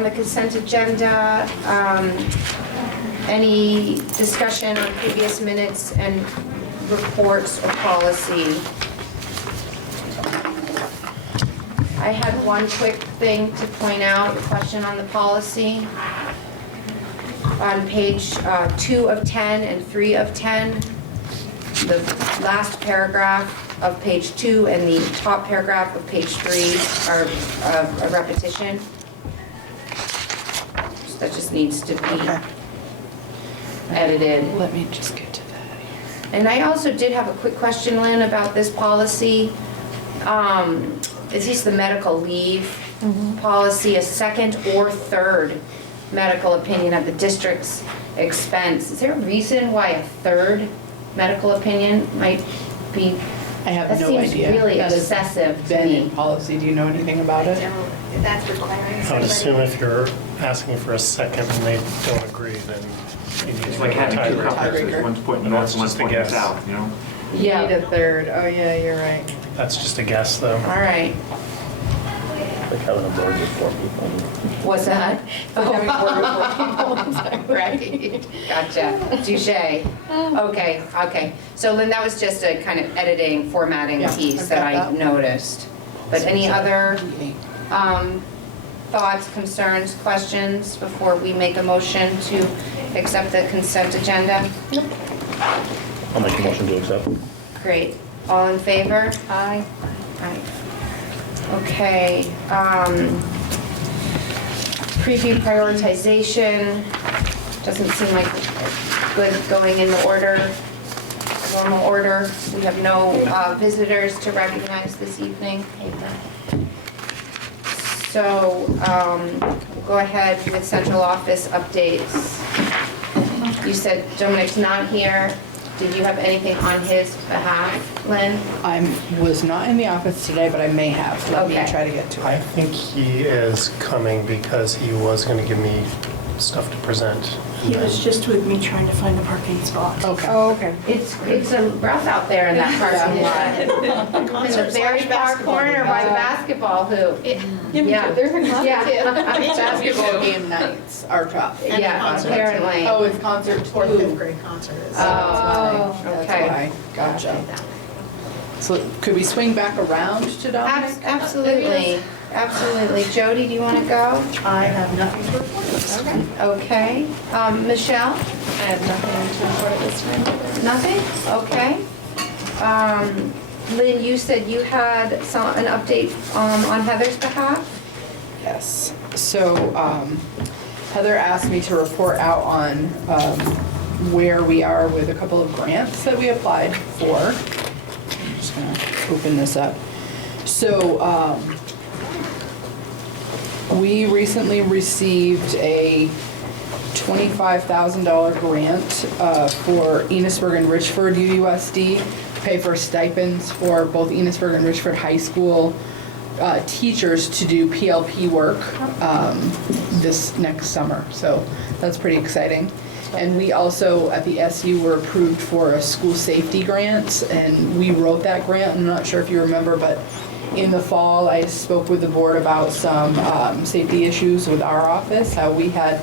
on the consent agenda. Any discussion on previous minutes and reports or policy? I had one quick thing to point out, a question on the policy. On page 2 of 10 and 3 of 10, the last paragraph of page 2 and the top paragraph of page 3 are a repetition. That just needs to be edited. Let me just get to that. And I also did have a quick question, Lynn, about this policy. Is this the medical leave policy, a second or third medical opinion at the district's expense? Is there a reason why a third medical opinion might be? I have no idea. That seems really That has excessive to been in me. policy. Do you know anything about it? That's requiring I would assume somebody. if you're asking for a second and they don't agree, then you need It's to like go having two tiebreaker. couplers, one's pointing north, one's pointing south, you know? You need a third. Oh, yeah, you're right. That's just a guess, though. All right. Like having a board with 4 people. What's that? Having a board with 4 people. Right, gotcha, touche. Okay, so Lynn, that was just a kind of editing, formatting Yeah, piece I've that got I that. noticed. But any other thoughts, concerns, questions before we make a motion to accept the consent agenda? I'll make a motion to accept. Great, all in favor? Aye. Aye. Okay, preview prioritization, doesn't seem like good going in the order, normal order. We have no visitors to recognize this evening. So we'll go ahead with central office updates. You said Dominic's not here. Did you have anything on his behalf, Lynn? I was not in the office today, but I may have. Let me Okay. try to get to I it. think he is coming because he was going to give me stuff to present. He was just with me trying to find a parking spot. Okay. Oh, okay. It's a rough out there in that parking lot. In the very far corner by the basketball hoop. Yeah. There's a Yeah. Basketball game nights are tough. And Yeah, concerts. apparently. Oh, it's concert Fourth, fifth too. grade concert is. Oh, That's okay. why. Gotcha. So could we swing back around to Dominic? Absolutely, absolutely. Jody, do you want to go? I have nothing to report. Okay. Michelle? I have nothing to report at this time. Nothing? Okay. Lynn, you said you had an update on Heather's behalf? Yes. So Heather asked me to report out on where we are with a couple of grants that we applied for. I'm just gonna open this up. So we recently received a $25,000 grant for Enosburg and Richford UUSD to pay for stipends for both Enosburg and Richford High School teachers to do PLP work this next summer. So that's pretty exciting. And we also, at the SU, were approved for a school safety grant, and we wrote that grant. I'm not sure if you remember, but in the fall, I spoke with the board about some safety issues with our office, how we had,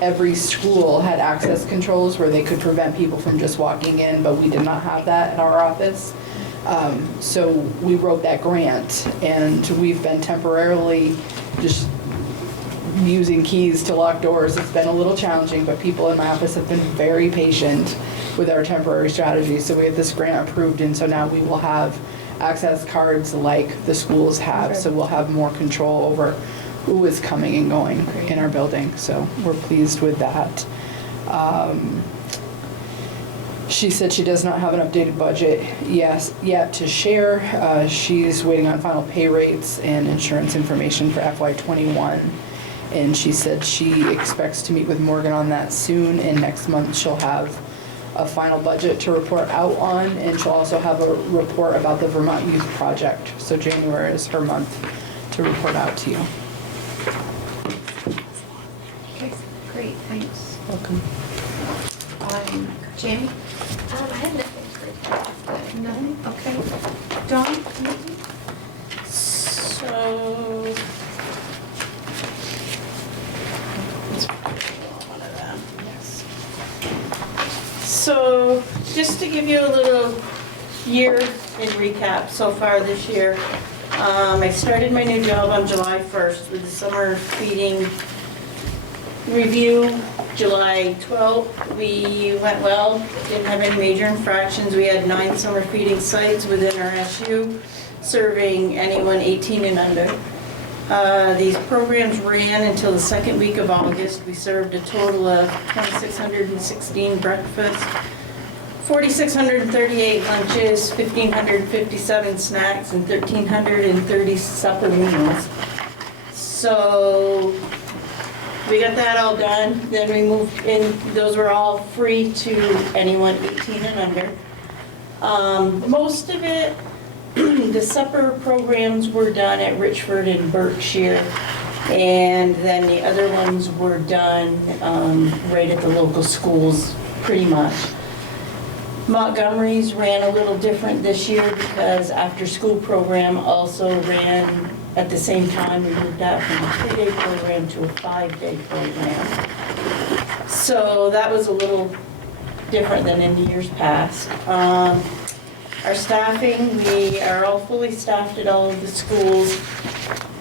every school had access controls where they could prevent people from just walking in, but we did not have that at our office. So we wrote that grant, and we've been temporarily just using keys to lock doors. It's been a little challenging, but people in my office have been very patient with our temporary strategy. So we have this grant approved, and so now we will have access cards like the schools have. So we'll have more control over who is coming and going in our building. So we're pleased with that. She said she does not have an updated budget yet to share. She's waiting on final pay rates and insurance information for FY21. And she said she expects to meet with Morgan on that soon, and next month she'll have a final budget to report out on, and she'll also have a report about the Vermont Youth Project. So January is her month to report out to you. Okay, great, thanks. Welcome. Jamie? I have nothing to report. Nothing? Okay. Dawn? So, So, just to give you a little year in recap so far this year, I started my new job on July 1st with the summer feeding review. July 12th, we went well, didn't have any major infractions. We had 9 summer feeding sites within our SU, serving anyone 18 and under. These programs ran until the second week of August. We served a total of 2,616 breakfasts, 4,638 lunches, 1,557 snacks, and 1,330 supper meals. So we got that all done. Then we moved in, those were all free to anyone 18 and under. Most of it, the supper programs were done at Richford and Berkshire, and then the other ones were done right at the local schools, pretty much. Montgomery's ran a little different this year because after-school program also ran at the same time. We moved that from a 3-day program to a 5-day program. So that was a little different than in years past. Our staffing, we are all fully staffed at all of the schools.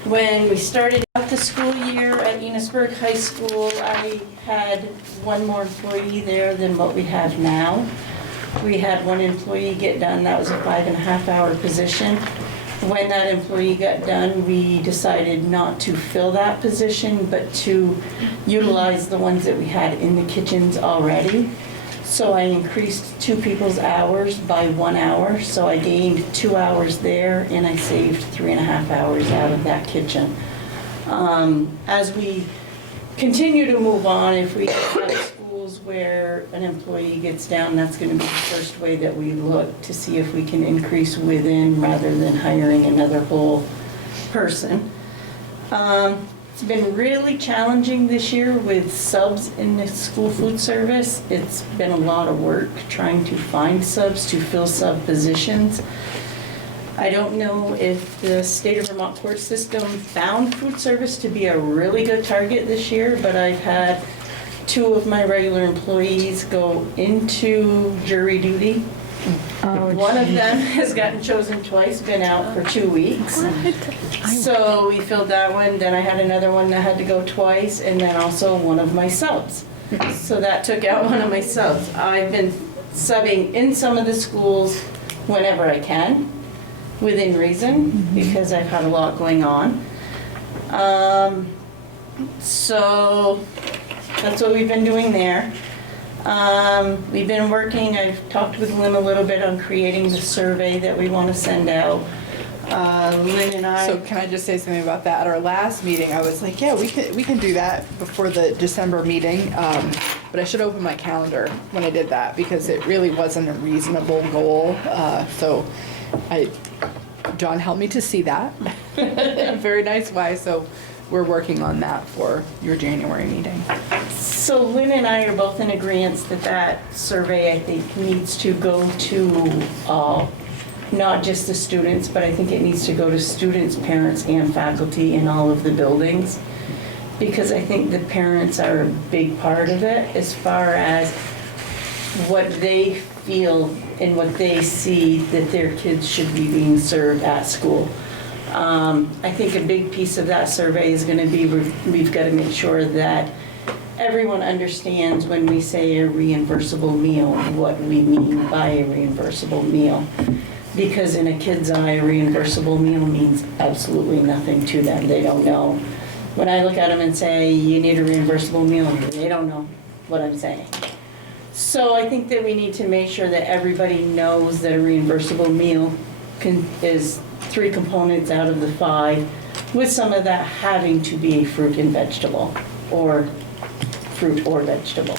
When we started out the school year at Enosburg High School, I had 1 more employee there than what we have now. We had 1 employee get done, that was a 5.5-hour position. When that employee got done, we decided not to fill that position, but to utilize the ones that we had in the kitchens already. So I increased 2 people's hours by 1 hour, so I gained 2 hours there, and I saved 3.5 hours out of that kitchen. As we continue to move on, if we have schools where an employee gets down, that's going to be the first way that we look to see if we can increase within rather than hiring another whole person. It's been really challenging this year with subs in the school food service. It's been a lot of work trying to find subs to fill sub positions. I don't know if the state of Vermont court system found food service to be a really good target this year, but I've had 2 of my regular employees go into jury duty. One of them has gotten chosen twice, been out for 2 weeks. So we filled that one, then I had another one that had to go twice, and then also one of my subs. So that took out one of my subs. I've been subbing in some of the schools whenever I can, within reason, because I've had a lot going on. So that's what we've been doing there. We've been working, I've talked with Lynn a little bit on creating the survey that we want to send out. Lynn and I. So can I just say something about that? At our last meeting, I was like, yeah, we can do that before the December meeting. But I should open my calendar when I did that because it really wasn't a reasonable goal. So John helped me to see that in a very nice way. So we're working on that for your January meeting. So Lynn and I are both in agreement that that survey, I think, needs to go to all, not just the students, but I think it needs to go to students, parents, and faculty in all of the buildings. Because I think the parents are a big part of it as far as what they feel and what they see that their kids should be being served at school. I think a big piece of that survey is going to be we've got to make sure that everyone understands when we say a reimbursable meal, what we mean by a reimbursable meal. Because in a kid's eye, a reimbursable meal means absolutely nothing to them. They don't know. When I look at them and say, you need a reimbursable meal, they don't know what I'm saying. So I think that we need to make sure that everybody knows that a reimbursable meal is 3 components out of the 5, with some of that having to be fruit and vegetable, or fruit or vegetable.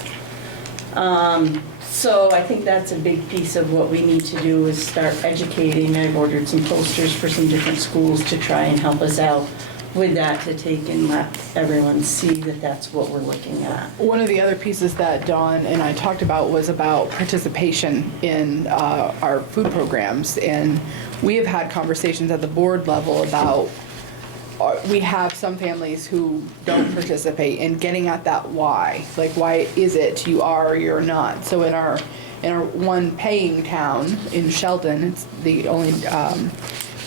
So I think that's a big piece of what we need to do is start educating. I've ordered some posters for some different schools to try and help us out with that, to take and let everyone see that that's what we're looking at. One of the other pieces that Dawn and I talked about was about participation in our food programs. And we have had conversations at the board level about we have some families who don't participate, and getting at that why. Like, why is it you are or you're not? So in in our one paying town in Sheldon, it's the only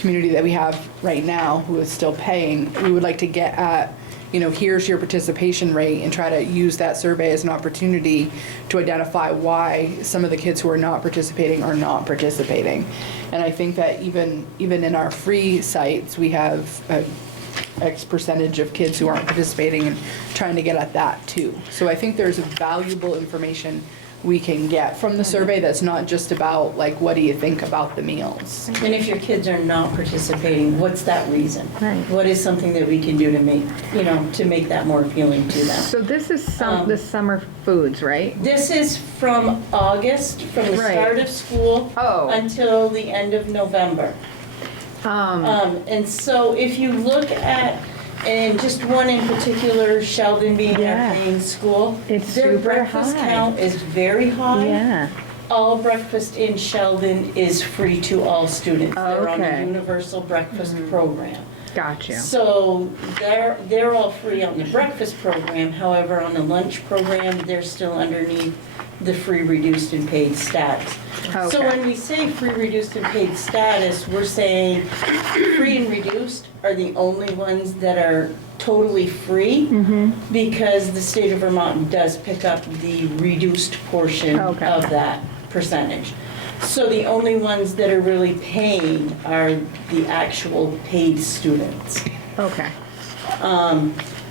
community that we have right now who is still paying, we would like to get at, here's your participation rate and try to use that survey as an opportunity to identify why some of the kids who are not participating are not participating. And I think that even in our free sites, we have X percentage of kids who aren't participating, and trying to get at that too. So I think there's valuable information we can get from the survey that's not just about like, what do you think about the meals? And if your kids are not participating, what's that reason? Right. What is something that we can do to make that more appealing to them? So this is the summer foods, right? This is from August, from the Right. start of school Oh. until the end of November. And so if you look at, and just one in particular, Sheldon being Yeah. our main school, It's their super breakfast high. count is very high. Yeah. All breakfast in Sheldon is free to all students. They're on a Okay. universal breakfast program. Gotcha. So they're all free on the breakfast program, however, on the lunch program, they're still underneath the free, reduced, and paid status. So Okay. when we say free, reduced, and paid status, we're saying free and reduced are the only ones that are totally free, because the state of Vermont does pick up the reduced portion Okay. of that percentage. So the only ones that are really paying are the actual paid students. Okay.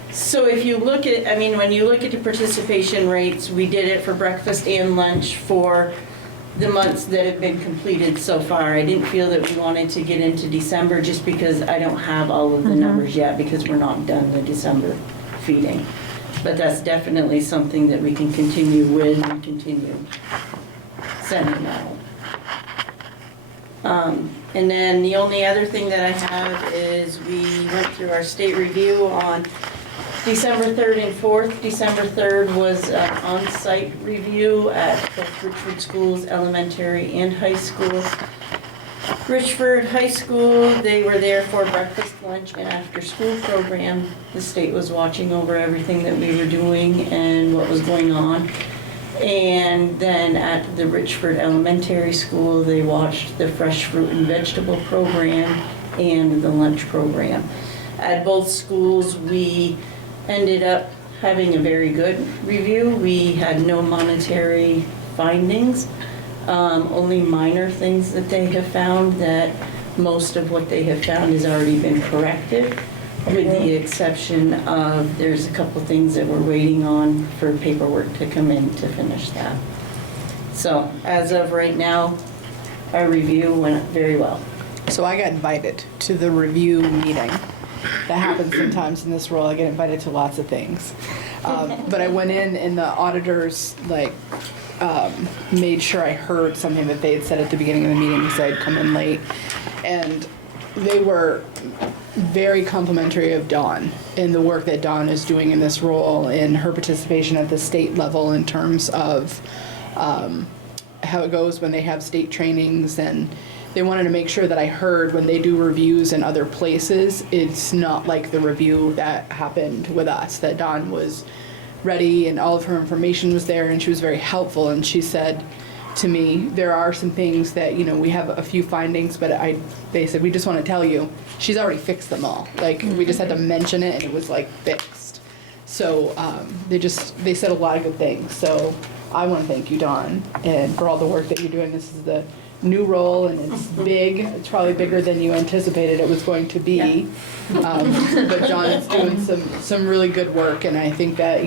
So if you look at, when you look at the participation rates, we did it for breakfast and lunch for the months that have been completed so far. I didn't feel that we wanted to get into December just because I don't have all of the numbers yet, because we're not done the December feeding. But that's definitely something that we can continue with and continue sending out. And then the only other thing that I have is we went through our state review on December 3rd and 4th. December 3rd was an on-site review at both Richford schools, elementary and high school. Richford High School, they were there for breakfast, lunch, and after-school program. The state was watching over everything that we were doing and what was going on. And then at the Richford Elementary School, they watched the fresh fruit and vegetable program and the lunch program. At both schools, we ended up having a very good review. We had no monetary findings, only minor things that they have found, that most of what they have found has already been corrected, with the exception of there's a couple things that we're waiting on for paperwork to come in to finish that. So as of right now, our review went very well. So I got invited to the review meeting. That happens sometimes in this role. I get invited to lots of things. But I went in and the auditors made sure I heard something that they had said at the beginning of the meeting, because I'd come in late. And they were very complimentary of Dawn and the work that Dawn is doing in this role, and her participation at the state level in terms of how it goes when they have state trainings. And they wanted to make sure that I heard when they do reviews in other places, it's not like the review that happened with us, that Dawn was ready and all of her information was there, and she was very helpful. And she said to me, there are some things that, we have a few findings, but they said, we just want to tell you, she's already fixed them all. Like, we just had to mention it and it was like fixed. So they said a lot of good things. So I want to thank you, Dawn, and for all the work that you're doing. This is the new role, and it's big. It's probably bigger than you anticipated it was going to be. But Dawn is doing some really good work, and I think that,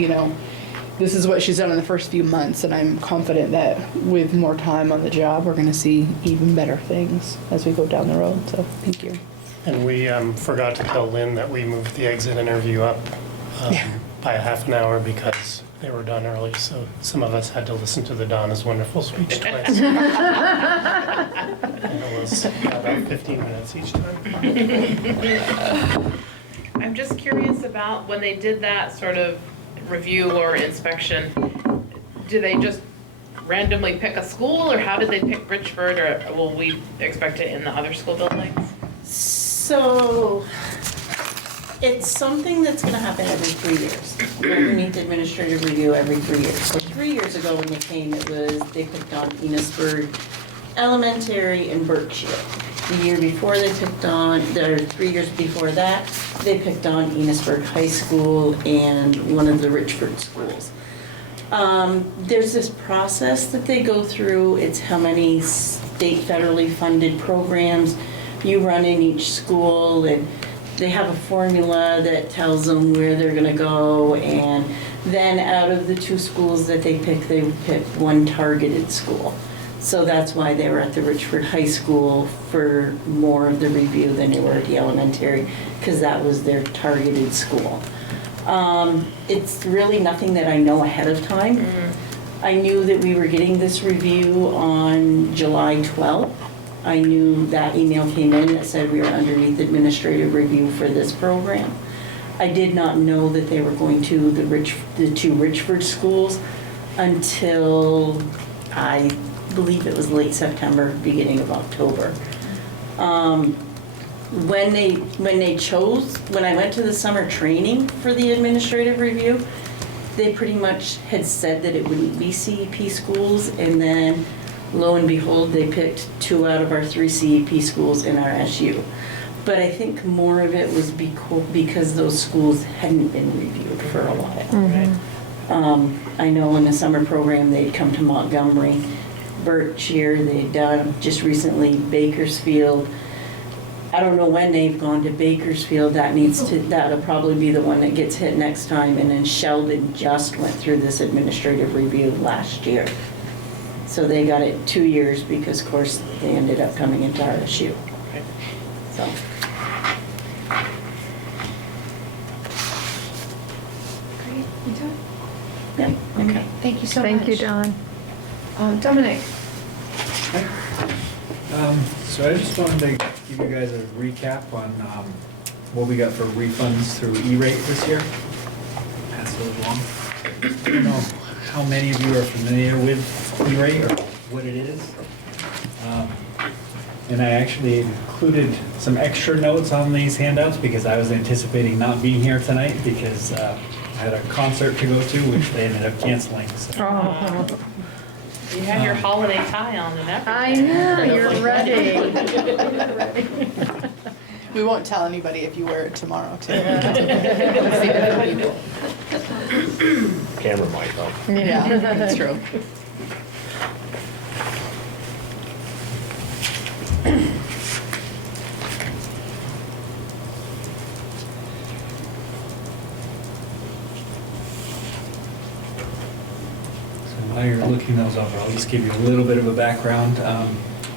this is what she's done in the first few months, and I'm confident that with more time on the job, we're going to see even better things as we go down the road. So thank you. And we forgot to tell Lynn that we moved the exit interview up by a half an hour because they were done early, so some of us had to listen to the Donna's wonderful speech twice. And it was about 15 minutes each time. I'm just curious about when they did that sort of review or inspection, do they just randomly pick a school, or how did they pick Richford, or will we expect it in the other school buildings? So It's something that's gonna happen every 3 years. Underneath administrative review every 3 years. So 3 years ago when they came, they picked on Enosburg Elementary and Berkshire. The year before they picked on, or 3 years before that, they picked on Enosburg High School and one of the Richford schools. There's this process that they go through. It's how many state federally funded programs you run in each school, and they have a formula that tells them where they're gonna go, and then out of the 2 schools that they pick one targeted school. So that's why they were at the Richford High School for more of the review than they were at the elementary, because that was their targeted school. It's really nothing that I know ahead of time. I knew that we were getting this review on July 12th. I knew that email came in that said we were underneath administrative review for this program. I did not know that they were going to the 2 Richford schools until I believe it was late September, beginning of October. When I went to the summer training for the administrative review, they pretty much had said that it wouldn't be CEP schools, and then lo and behold, they picked 2 out of our 3 CEP schools in our SU. But I think more of it was because those schools hadn't been reviewed for a while. I know in the summer program, they'd come to Montgomery, Berkshire, they'd done just recently Bakersfield. I don't know when they've gone to Bakersfield. That'll probably be the one that gets hit next time. And then Sheldon just went through this administrative review last year. So they got it 2 years because, of course, they ended up coming into RSU. So. Great, you done? Yeah, okay. Thank you so much. Thank you, Dawn. Dominic? So I just wanted to give you guys a recap on what we got for refunds through E-rate this year. Pass those along. I don't know how many of you are familiar with E-rate or what it is. And I actually included some extra notes on these handouts because I was anticipating not being here tonight because I had a concert to go to, which they ended up canceling. So. Oh, You had your holiday tie on and everything. I know, you're ready. We won't tell anybody if you wear it tomorrow, too. Camera might help. Yeah, that's true. While you're looking those over, I'll just give you a little bit of a background.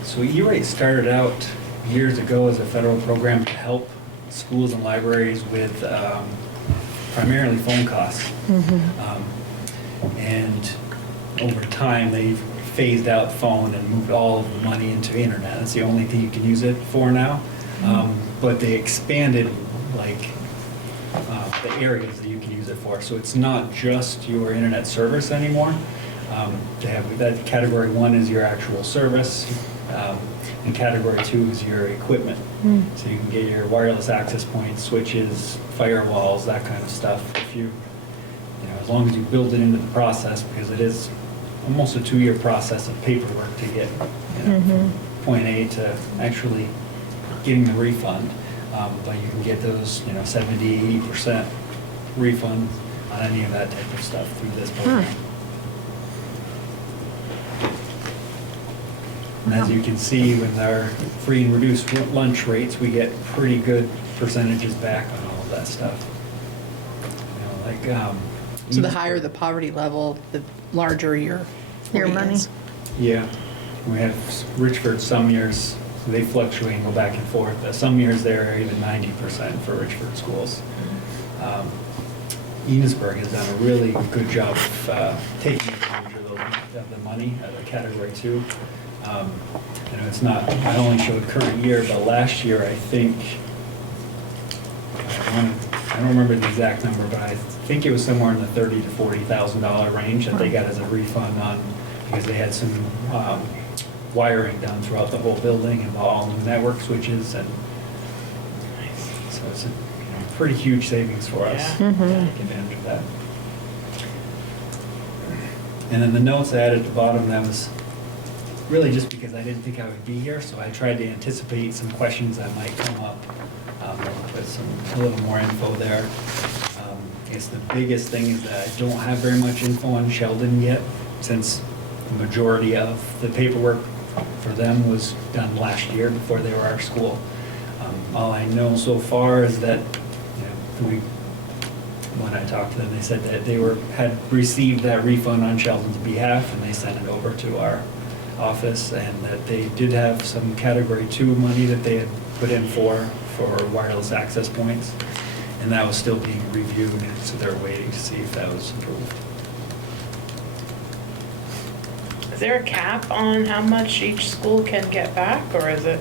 So E-rate started out years ago as a federal program to help schools and libraries with primarily phone costs. And over time, they've phased out phone and moved all of the money into internet. That's the only thing you can use it for now. But they expanded the areas that you can use it for. So it's not just your internet service anymore. They have that category 1 is your actual service, and category 2 is your equipment. So you can get your wireless access points, switches, firewalls, that kind of stuff. If you know, as long as you build it into the process, because it is almost a 2-year process of paperwork to get from point A to actually getting the refund. But you can get those 70, 80% refund on any of that type of stuff through this program. And as you can see, with our free and reduced lunch rates, we get pretty good percentages back on all of that stuff. So the higher the poverty level, the larger your rate money. is. Yeah, we have Richford some years, they fluctuate and go back and forth. Some years they're even 90% for Richford schools. Enosburg has done a really good job of taking advantage of the money at a category 2. It's not, I only showed current year, but last year I think, I don't remember the exact number, but I think it was somewhere in the $30,000 to $40,000 range that they got as a refund on, because they had some wiring done throughout the whole building and all new network switches, and so it's pretty huge savings for us. Yeah. to Take advantage of that. And then the notes I added at the bottom, that was really just because I didn't think I would be here, so I tried to anticipate some questions that might come up with a little more info there. I guess the biggest thing is that I don't have very much info on Sheldon yet, since the majority of the paperwork for them was done last year before they were our school. All I know so far is that, when I talked to them, they said that they had received that refund on Sheldon's behalf, and they sent it over to our office, and that they did have some Category 2 money that they had put in for wireless access points, and that was still being reviewed, so they're waiting to see if that was approved. Is there a cap on how much each school can get back, or is it?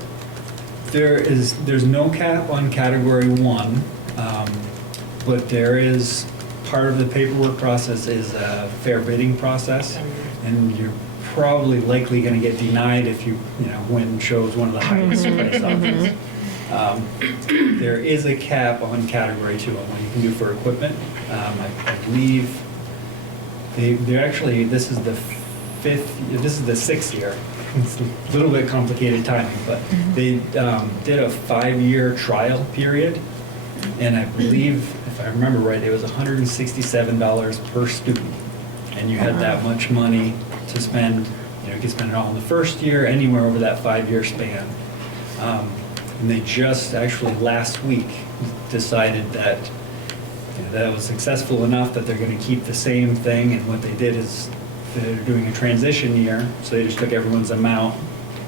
There's no cap on Category 1, but there is, part of the paperwork process is a fair bidding process, and you're probably likely going to get denied if you win shows one of the highest price offers. There is a cap on Category 2 on what you can do for equipment. I believe they're actually, this is the 6th year. It's a little bit complicated timing, but they did a 5-year trial period, and I believe, if I remember right, it was $167 per student, and you had that much money to spend. You could spend it all in the first year, anywhere over that 5-year span. And they just actually last week decided that that was successful enough that they're going to keep the same thing, and what they did is they're doing a transition year, so they just took everyone's amount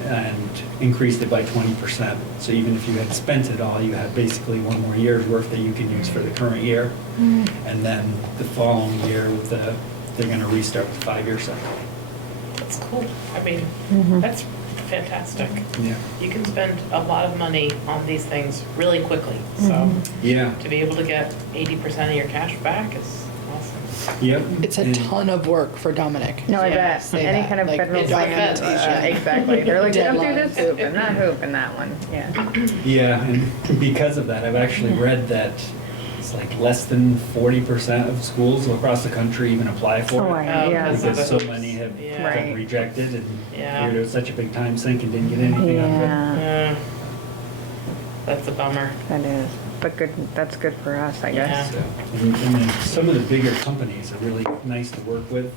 and increased it by 20%. So even if you had spent it all, you had basically one more year's worth that you can use for the current year. And then the following year, they're going to restart the 5-year cycle. That's cool. I mean, that's fantastic. Yeah. You can spend a lot of money on these things really quickly. So Yeah. to be able to get 80% of your cash back is awesome. Yep. It's a And- ton of work for Dominic. No, I Yeah. bet. Say Any that, kind of like, federal grant, documentation. exactly. They're like, don't do Deadlines. this hoop and that hoop and that one, yeah. Yeah, and because of that, I've actually read that it's like less than 40% of schools across the country even apply for Oh, it. yeah. Because so many have Yeah. Right. been rejected and Yeah. figured it was such a big time sink and didn't get anything out of it. Yeah, Yeah. That's a bummer. that is, but good, that's good for us, I guess. So, and then some of the bigger companies are really nice to work with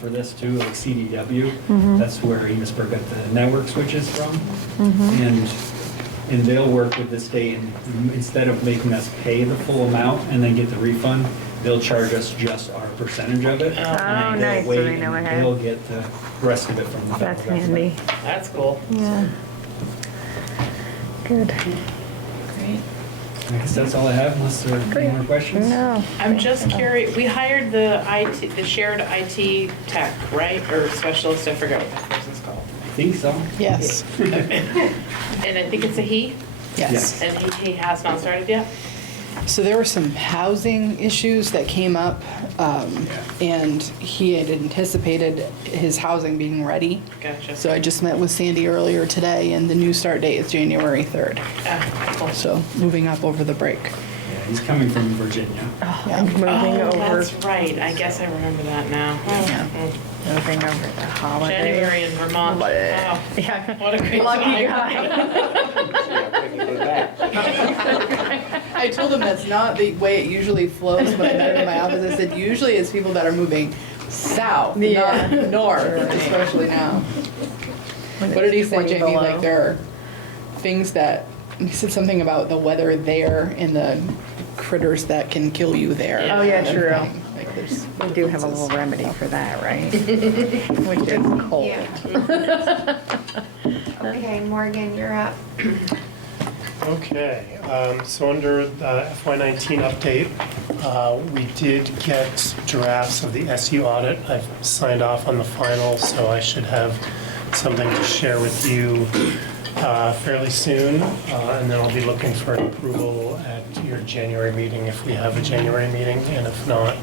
for this too, like CDW. That's where Enosburg got the network switches from. And they'll work with the state, and instead of making us pay the full amount and then get the refund, they'll charge us just our percentage of it. Oh, And then they'll nice, so wait they know and ahead. They'll get the rest of it from the federal That's government. handy, That's cool. yeah. Good. Great. I guess that's all I have, unless there are any more questions? No. I'm just curious, we hired the shared IT tech, right? Or specialist, I forget what that person's called. I think so. Yes, And I think it's a he, yes. and he has not started yet? So there were some housing issues that came up, and he had anticipated his housing being ready. Gotcha. So I just met with Sandy earlier today, and the new start date is January 3rd. Ah, cool. So moving up over the break. Yeah, he's coming from Virginia. Yeah. Moving Oh, over, that's right. I guess I remember that now. Yeah. moving over the holiday. January in Vermont. Wow. Yeah. What a great Lucky time. I told him that's not the way it usually flows when I met him in my office. I said, usually it's people that are moving south, Yeah. not north, especially now. What did he say, 20 Jamie? below. Like there are things that, he said something about the weather there and the critters that can kill you there. Oh, yeah, kind of true. thing. Like there's We do have a little remedy for that, right? Which is cold. Yeah. Okay, Morgan, you're up. Okay, so under the FY19 update, we did get drafts of the SU audit. I've signed off on the final, so I should have something to share with you fairly soon. And then I'll be looking for an approval at your January meeting if we have a January meeting, and if not,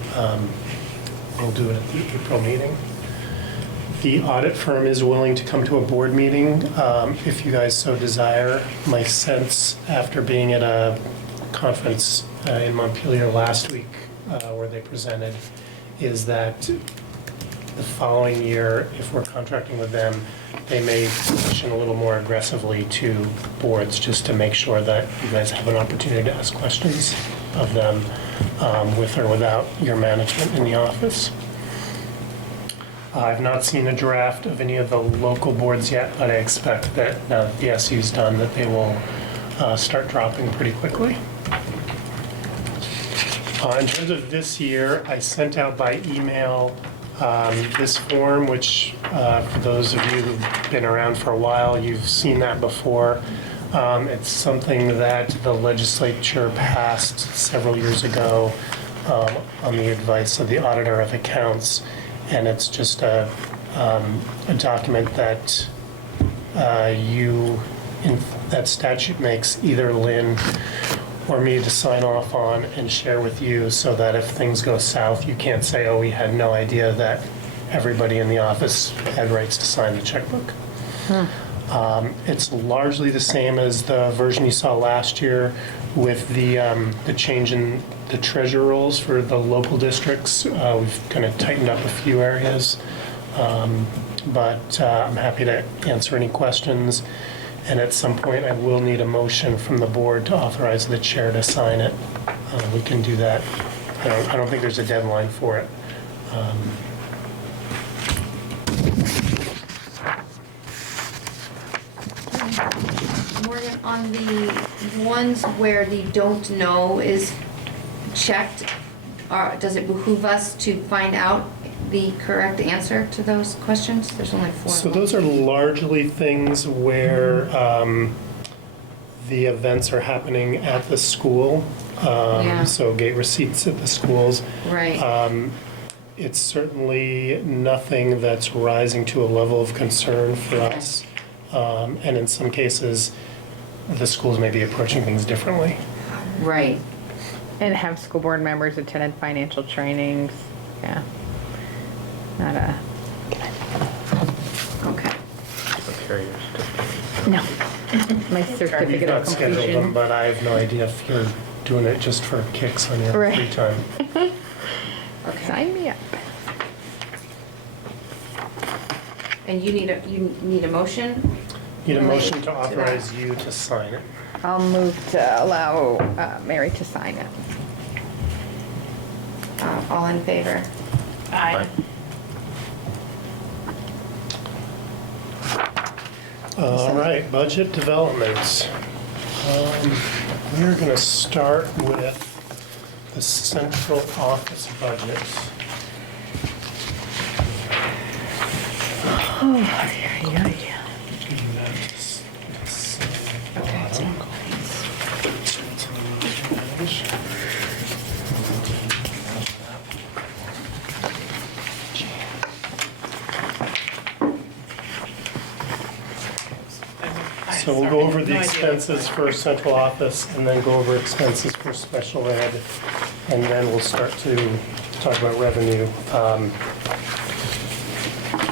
we'll do it at the April meeting. The audit firm is willing to come to a board meeting if you guys so desire. My sense after being at a conference in Montpelier last week where they presented is that the following year, if we're contracting with them, they may push in a little more aggressively to boards just to make sure that you guys have an opportunity to ask questions of them with or without your management in the office. I've not seen a draft of any of the local boards yet, but I expect that now that the SU's done, that they will start dropping pretty quickly. In terms of this year, I sent out by email this form, which for those of you who've been around for a while, you've seen that before. It's something that the legislature passed several years ago on the advice of the Auditor of Accounts. And it's just a document that that statute makes either Lynn or me to sign off on and share with you so that if things go south, you can't say, oh, we had no idea that everybody in the office had rights to sign the checkbook. It's largely the same as the version you saw last year with the change in the treasurer roles for the local districts. We've kind of tightened up a few areas, but I'm happy to answer any questions. And at some point, I will need a motion from the board to authorize the chair to sign it. We can do that. I don't think there's a deadline for it. Morgan, on the ones where the don't know is checked, does it behoove us to find out the correct answer to those questions? There's only 4. So those are largely things where the events are happening at the school. Yeah. So gate receipts at the schools. Right. It's certainly nothing that's rising to a level of concern for us. And in some cases, the schools may be approaching things differently. Right. And have school board members attended financial trainings? Yeah. Not a, Okay. Carriers. no. My You've certificate not of scheduled them, completion. but I have no idea if you're doing it just for kicks on your Right. free time. Okay. Sign me up. And you need a motion? Need a Related motion to to that. authorize you to sign it. I'll move to allow Mary to sign it. All in favor? Aye. All right, budget developments. We're going to start with the central office budget. So we'll go over the expenses for central office and then go over expenses for special ed. And then we'll start to talk about revenue.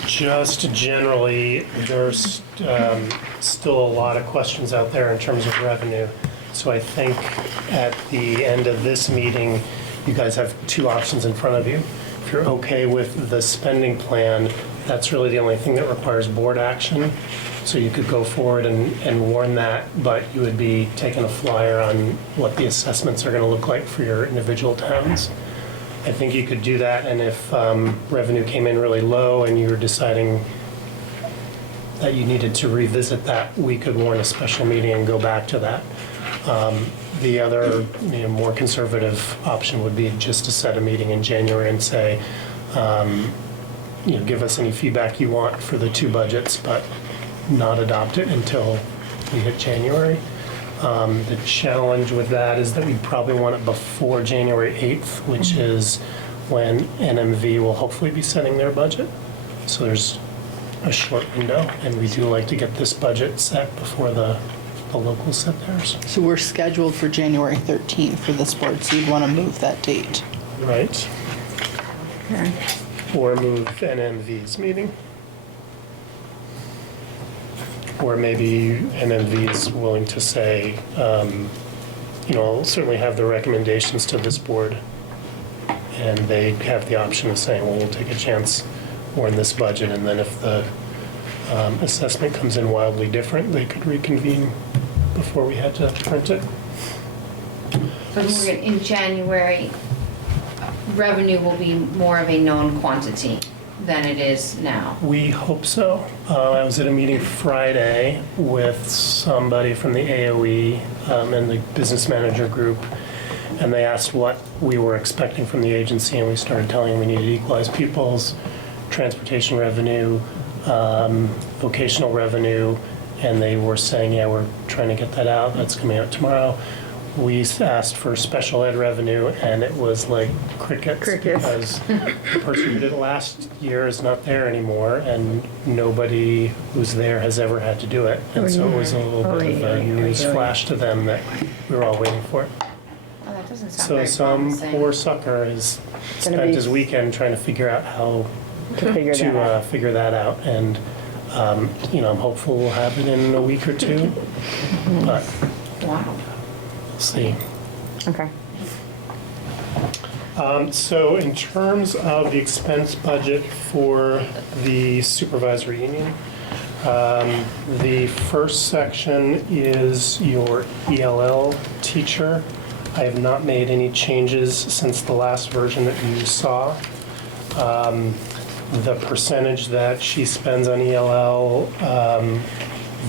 Just generally, there's still a lot of questions out there in terms of revenue. So I think at the end of this meeting, you guys have 2 options in front of you. If you're okay with the spending plan, that's really the only thing that requires board action. So you could go forward and warn that, but you would be taking a flyer on what the assessments are going to look like for your individual towns. I think you could do that, and if revenue came in really low and you were deciding that you needed to revisit that, we could warn a special meeting and go back to that. The other, more conservative option would be just to set a meeting in January and say, give us any feedback you want for the 2 budgets, but not adopt it until we hit January. The challenge with that is that we probably want it before January 8th, which is when NMV will hopefully be setting their budget. So there's a short window, and we do like to get this budget set before the locals set theirs. So we're scheduled for January 13th for this board, so you'd want to move that date. Right? Okay. Or move NMV's meeting. Or maybe NMV is willing to say, I'll certainly have the recommendations to this board. And they have the option of saying, well, we'll take a chance more in this budget, and then if the assessment comes in wildly different, they could reconvene before we had to print it. But Morgan, in January, revenue will be more of a known quantity than it is now. We hope so. I was at a meeting Friday with somebody from the AOE and the business manager group, and they asked what we were expecting from the agency, and we started telling them we needed equalized pupils, transportation revenue, vocational revenue, and they were saying, yeah, we're trying to get that out. That's coming out tomorrow. We asked for special ed revenue, and it was like crickets. Because the person who did it last year is not there anymore, and nobody who's there has ever had to do it. And so it was a little bit of a news flash to them that we were all waiting for. Oh, that doesn't sound So very some promising. poor sucker has spent his weekend trying to figure out how To figure that out. figure that out. And, I'm hopeful we'll have it in a week or two, but Wow. we'll see. Okay. So in terms of the expense budget for the supervisory union, the first section is your ELL teacher. I have not made any changes since the last version that you saw. The percentage that she spends on ELL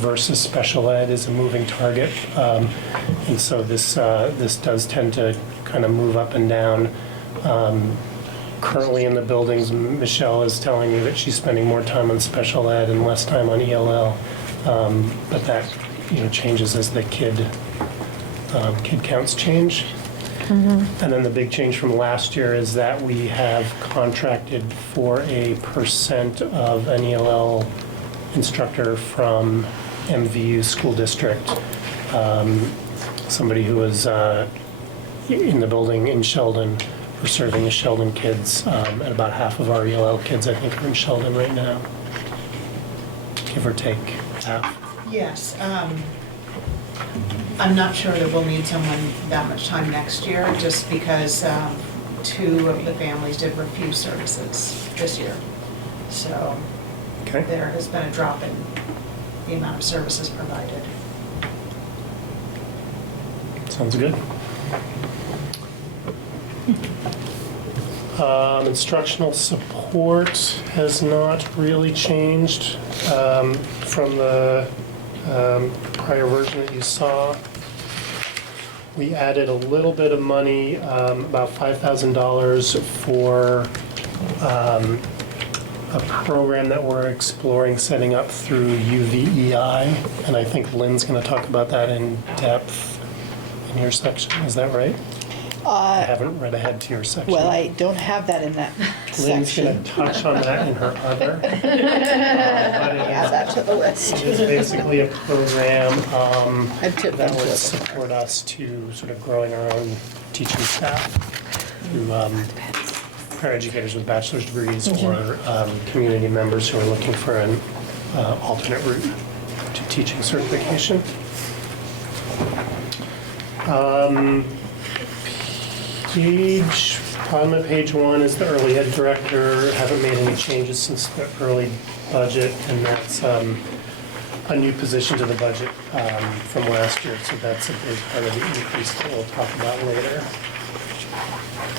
versus special ed is a moving target. And so this does tend to kind of move up and down. Currently in the buildings, Michelle is telling me that she's spending more time on special ed and less time on ELL. But that, changes as the kid counts change. And then the big change from last year is that we have contracted for a % of an ELL instructor from MVU school district. Somebody who was in the building in Sheldon for serving the Sheldon kids. And about half of our ELL kids, I think, are in Sheldon right now. Give or take half. Yes, I'm not sure that we'll need someone that much time next year, just because 2 of the families did refuse services this year. So Okay. there has been a drop in the amount of services provided. Sounds good. Instructional support has not really changed from the prior version that you saw. We added a little bit of money, about $5,000 for a program that we're exploring setting up through UVEI, and I think Lynn's going to talk about that in depth in your section. Is that right? I haven't read ahead to your section. Well, I don't have that in that Lynn's going section. to touch on that in her other. But Add that to the list. it is basically a program I'd tip that that would to support us to sort of growing our own teaching staff through paraeducators with bachelor's degrees or community members who are looking for an alternate route to teaching certification. Bottom of page 1 is the early ed director. Haven't made any changes since the early budget, and that's a new position to the budget from last year. So that's a big part of the increase that we'll talk about later.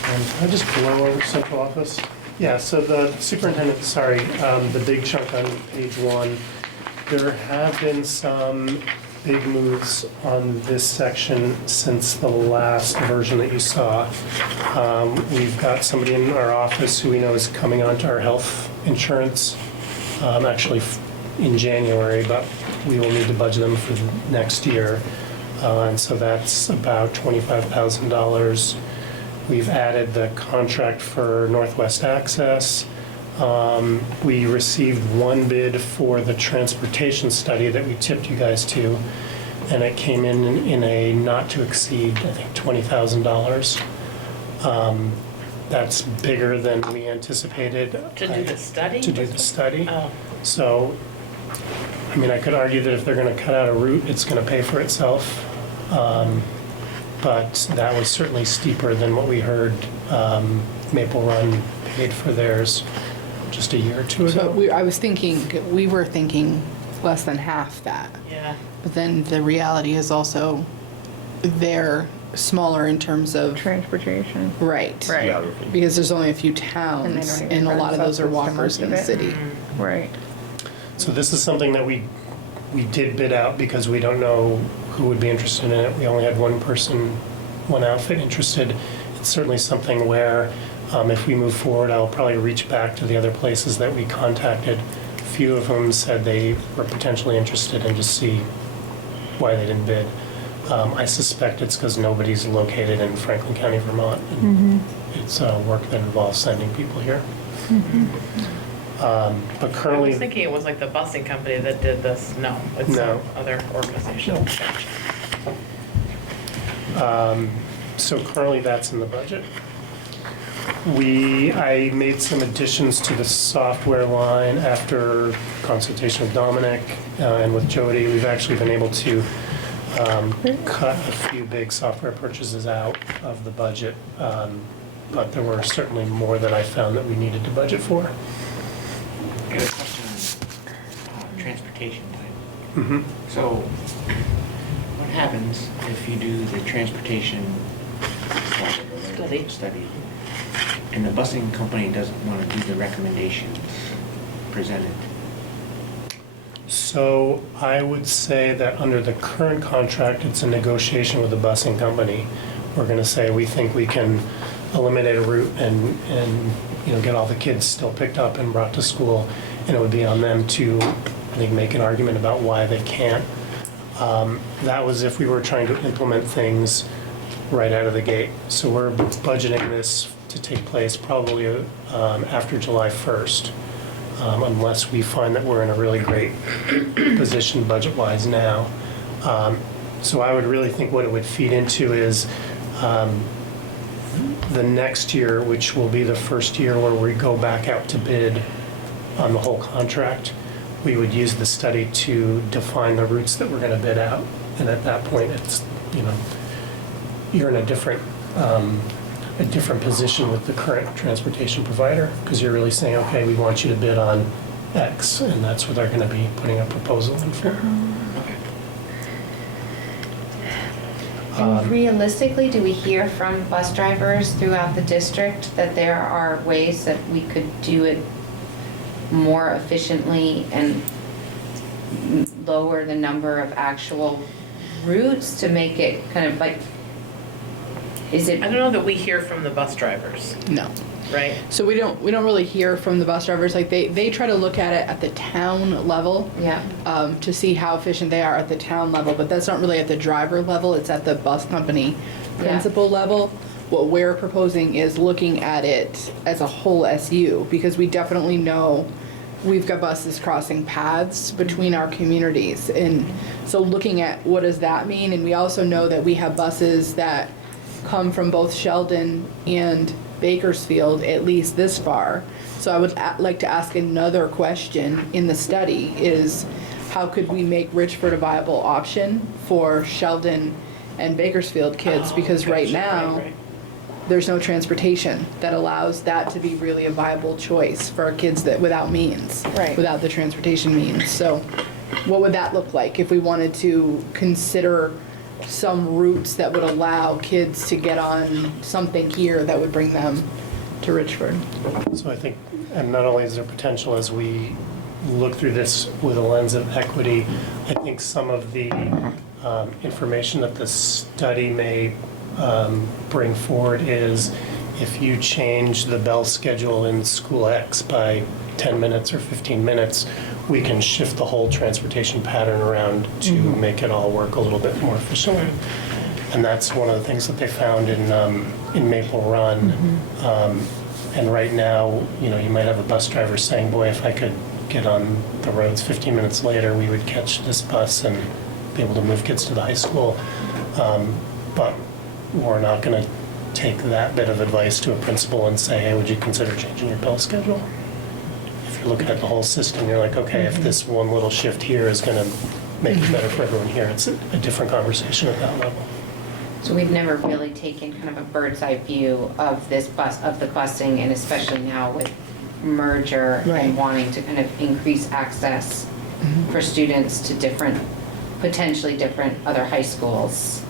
And can I just blow over central office? Yeah, so the superintendent, the big chunk on page 1, there have been some big moves on this section since the last version that you saw. We've got somebody in our office who we know is coming onto our health insurance, actually in January, but we will need to budget them for next year. And so that's about $25,000. We've added the contract for Northwest Access. We received 1 bid for the transportation study that we tipped you guys to, and it came in a not to exceed, I think, $20,000. That's bigger than we anticipated. To do the study? To do the study. Oh. So, I mean, I could argue that if they're going to cut out a route, it's going to pay for itself. but that was certainly steeper than what we heard Maple Run paid for theirs just a year or two So ago. we were thinking less than half that. Yeah. But then the reality is also they're smaller in terms of, Transportation. right. Right. Geography. Because there's only a few And they towns don't even and a run lot of those are buses to walkers most in of the it. city. Right. So this is something that we did bid out because we don't know who would be interested in it. We only had one person, one outfit interested. It's certainly something where if we move forward, I'll probably reach back to the other places that we contacted. A few of them said they were potentially interested and just see why they didn't bid. I suspect it's because nobody's located in Franklin County, Vermont. And it's work that involves sending people here. But I currently, was thinking it was like the busing company that did this. No, it's No. some other organization. So currently that's in the budget. I made some additions to the software line after consultation with Dominic and with Jody. We've actually been able to cut a few big software purchases out of the budget, but there were certainly more that I found that we needed to budget for. I got a question on transportation type. Mhm. So, what happens if you do the transportation study, and the busing company doesn't want to do the recommendations presented? So I would say that under the current contract, it's a negotiation with the busing company. We're going to say we think we can eliminate a route and get all the kids still picked up and brought to school, and it would be on them to, I think, make an argument about why they can't. That was if we were trying to implement things right out of the gate. So we're budgeting this to take place probably after July 1st. Unless we find that we're in a really great position budget-wise now. So I would really think what it would feed into is the next year, which will be the first year where we go back out to bid on the whole contract. We would use the study to define the routes that we're going to bid out. And at that point, it's, you're in a different position with the current transportation provider, because you're really saying, okay, we want you to bid on X, and that's what they're going to be putting a proposal in for. Okay. And realistically, do we hear from bus drivers throughout the district that there are ways that we could do it more efficiently and lower the number of actual routes to make it kind of like, is it? I don't know that we hear from the bus drivers, No. right? So we don't really hear from the bus drivers. Like they try to look at it at the town level. Yeah. To see how efficient they are at the town level, but that's not really at the driver level, it's at the bus company Yeah. principal level. What we're proposing is looking at it as a whole SU, because we definitely know we've got buses crossing paths between our communities. And so looking at what does that mean, and we also know that we have buses that come from both Sheldon and Bakersfield, at least this far. So I would like to ask another question in the study is, how could we make Richford a viable option for Sheldon and Bakersfield kids? Because right now, there's no transportation that allows that to be really a viable choice for our kids that without means, Right. without the transportation means. So what would that look like if we wanted to consider some routes that would allow kids to get on something here that would bring them to Richford? So I think, and not only is there potential as we look through this with a lens of equity, I think some of the information that the study may bring forward is if you change the bell schedule in school X by 10 minutes or 15 minutes, we can shift the whole transportation pattern around to make it all work a little bit more efficiently. And that's one of the things that they found in Maple Run. And right now, you might have a bus driver saying, boy, if I could get on the roads 15 minutes later, we would catch this bus and be able to move kids to the high school. But we're not going to take that bit of advice to a principal and say, hey, would you consider changing your bell schedule? If you're looking at the whole system, you're like, okay, if this one little shift here is going to make it better for everyone here, it's a different conversation at that level. So we've never really taken kind of a bird's eye view of this of the busing, and especially now with merger Right. and wanting to kind of increase access for students to potentially different other high schools.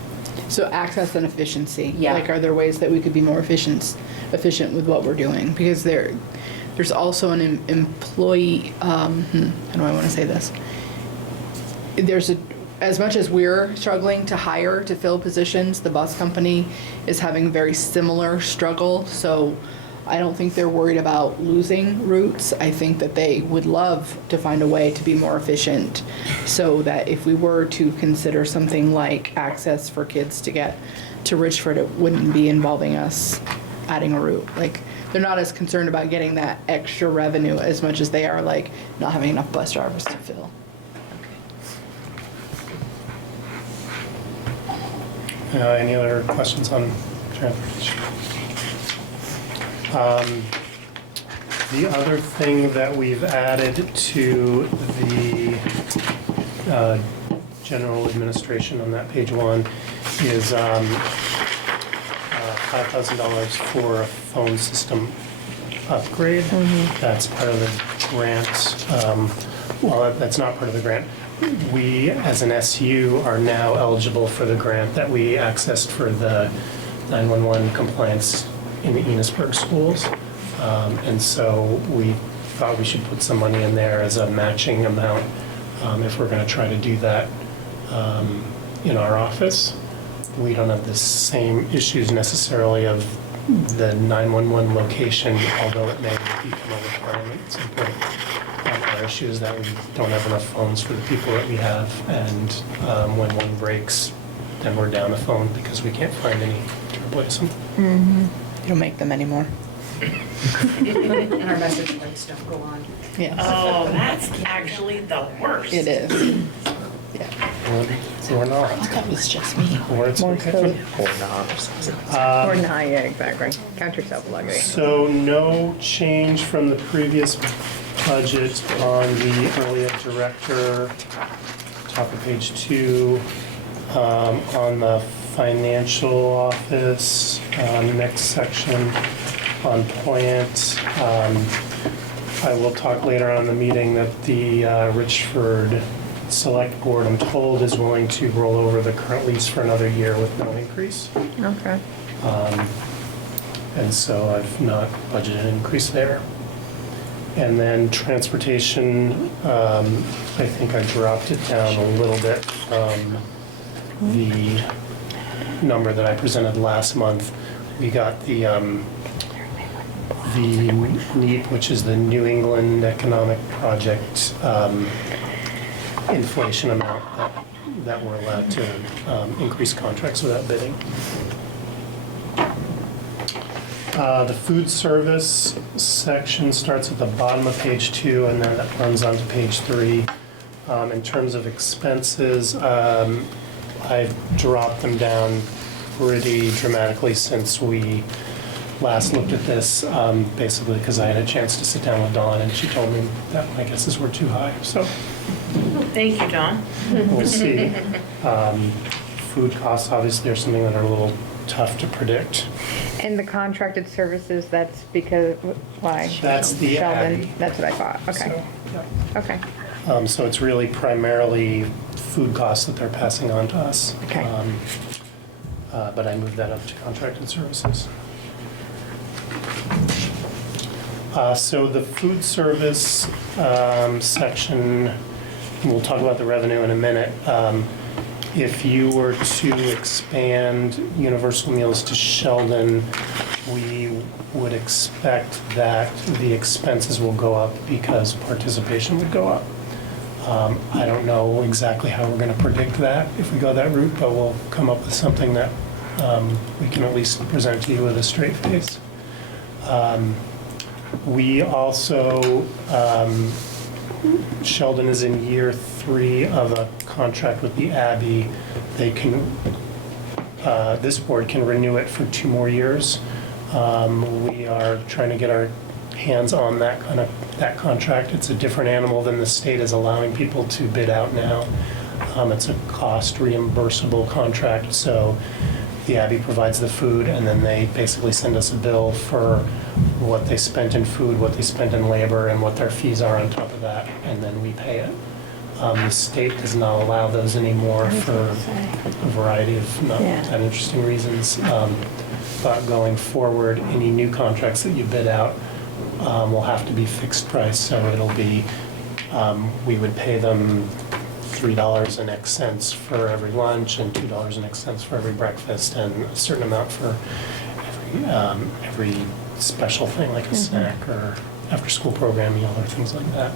So access and efficiency. Yeah. Like, are there ways that we could be more efficient with what we're doing? Because there's also an employee, how do I want to say this? As much as we're struggling to hire to fill positions, the bus company is having a very similar struggle. So I don't think they're worried about losing routes. I think that they would love to find a way to be more efficient, so that if we were to consider something like access for kids to get to Richford, it wouldn't be involving us adding a route. Like, they're not as concerned about getting that extra revenue as much as they are like not having enough bus drivers to fill. Any other questions on transportation? The other thing that we've added to the general administration on that page 1 is $5,000 for a phone system upgrade. That's part of the grant. Well, that's not part of the grant. We, as an SU, are now eligible for the grant that we accessed for the 911 compliance in the Enosburg schools. And so we thought we should put some money in there as a matching amount if we're going to try to do that in our office. We don't have the same issues necessarily of the 911 location, although it may become a requirement at some point. Our issue is that we don't have enough phones for the people that we have, and when one breaks, then we're down a phone because we can't find any to replace them. You don't make them anymore. And our message boards don't go on. Yes. Oh, that's actually the worst. It is. Yeah. Or not. That was just me. Or it's Morse okay. code. Or not. Or not, yeah, exactly. Count yourself lucky. So no change from the previous budget on the early ed director, top of page 2, on the financial office, next section on plant. I will talk later on in the meeting that the Richford Select Board, I'm told, is willing to roll over the current lease for another year with no increase. Okay. And so I've not budgeted an increase there. And then transportation, I think I dropped it down a little bit from the number that I presented last month. We got the NEEP, which is the New England Economic Project inflation amount that we're allowed to increase contracts without bidding. The food service section starts at the bottom of page 2 and then it runs on to page 3. In terms of expenses, I've dropped them down pretty dramatically since we last looked at this, basically because I had a chance to sit down with Dawn and she told me that my guesses were too high. So Thank you, Dawn. we'll see. Food costs, obviously, are something that are a little tough to predict. And the contracted services, that's because, why? That's the Sheldon, Abby. that's what I thought, okay, So, yeah. okay. So it's really primarily food costs that they're passing on to us. Okay. But I moved that up to contracted services. So the food service section, we'll talk about the revenue in a minute. If you were to expand universal meals to Sheldon, we would expect that the expenses will go up because participation would go up. I don't know exactly how we're going to predict that if we go that route, but we'll come up with something that we can at least present to you with a straight face. We also, Sheldon is in year 3 of a contract with the Abbey. They can, this board can renew it for 2 more years. We are trying to get our hands on that contract. It's a different animal than the state is allowing people to bid out now. It's a cost reimbursable contract, so the Abbey provides the food, and then they basically send us a bill for what they spent in food, what they spent in labor, and what their fees are on top of that, and then we pay it. The state does not allow those anymore for a variety of not that interesting reasons. But going forward, any new contracts that you bid out will have to be fixed price, so it'll be, we would pay them $3 and X cents for every lunch and $2 and X cents for every breakfast, and a certain amount for every special thing like a snack or after-school program meal or things like that.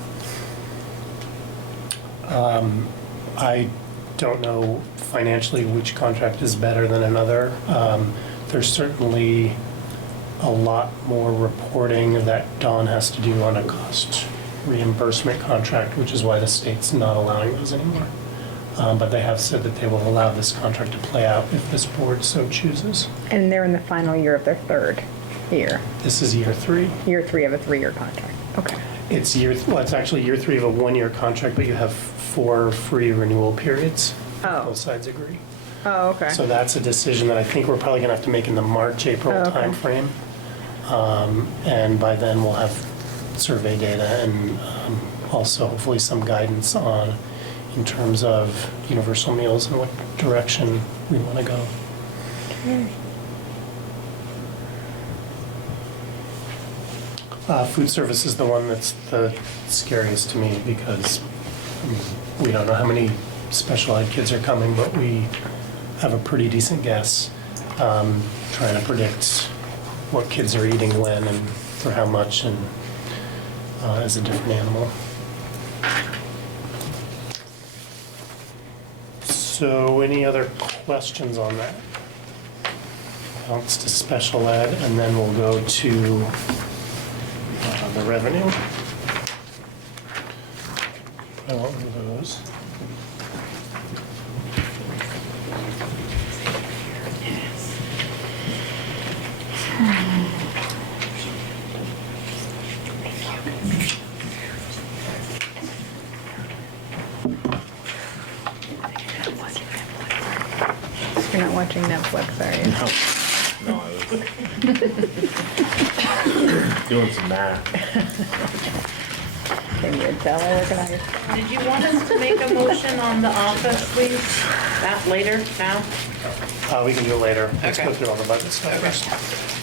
I don't know financially which contract is better than another. There's certainly a lot more reporting that Dawn has to do on a cost reimbursement contract, which is why the state's not allowing those anymore. But they have said that they will allow this contract to play out if this board so chooses. And they're in the final year of their third year. This is year 3. Year 3 of a 3-year contract. Okay. It's it's actually year 3 of a 1-year contract, but you have 4 free renewal periods. Oh. Both sides agree. Oh, okay. So that's a decision that I think we're probably gonna have to make in the March-April timeframe. And by then we'll have survey data and also hopefully some guidance on, in terms of universal meals and what direction we wanna go. Food service is the one that's the scariest to me because we don't know how many special ed kids are coming, but we have a pretty decent guess. Trying to predict what kids are eating when and for how much and is a different animal. So any other questions on that? Bounce to special ed and then we'll go to the revenue. I want one of those. You're not watching Netflix, are you? No, I was doing some math. Can you tell I recognize? Did you want us to make a motion on the office, please? That later, now? We can do it later. Let's go Okay. through all the budget stuff first.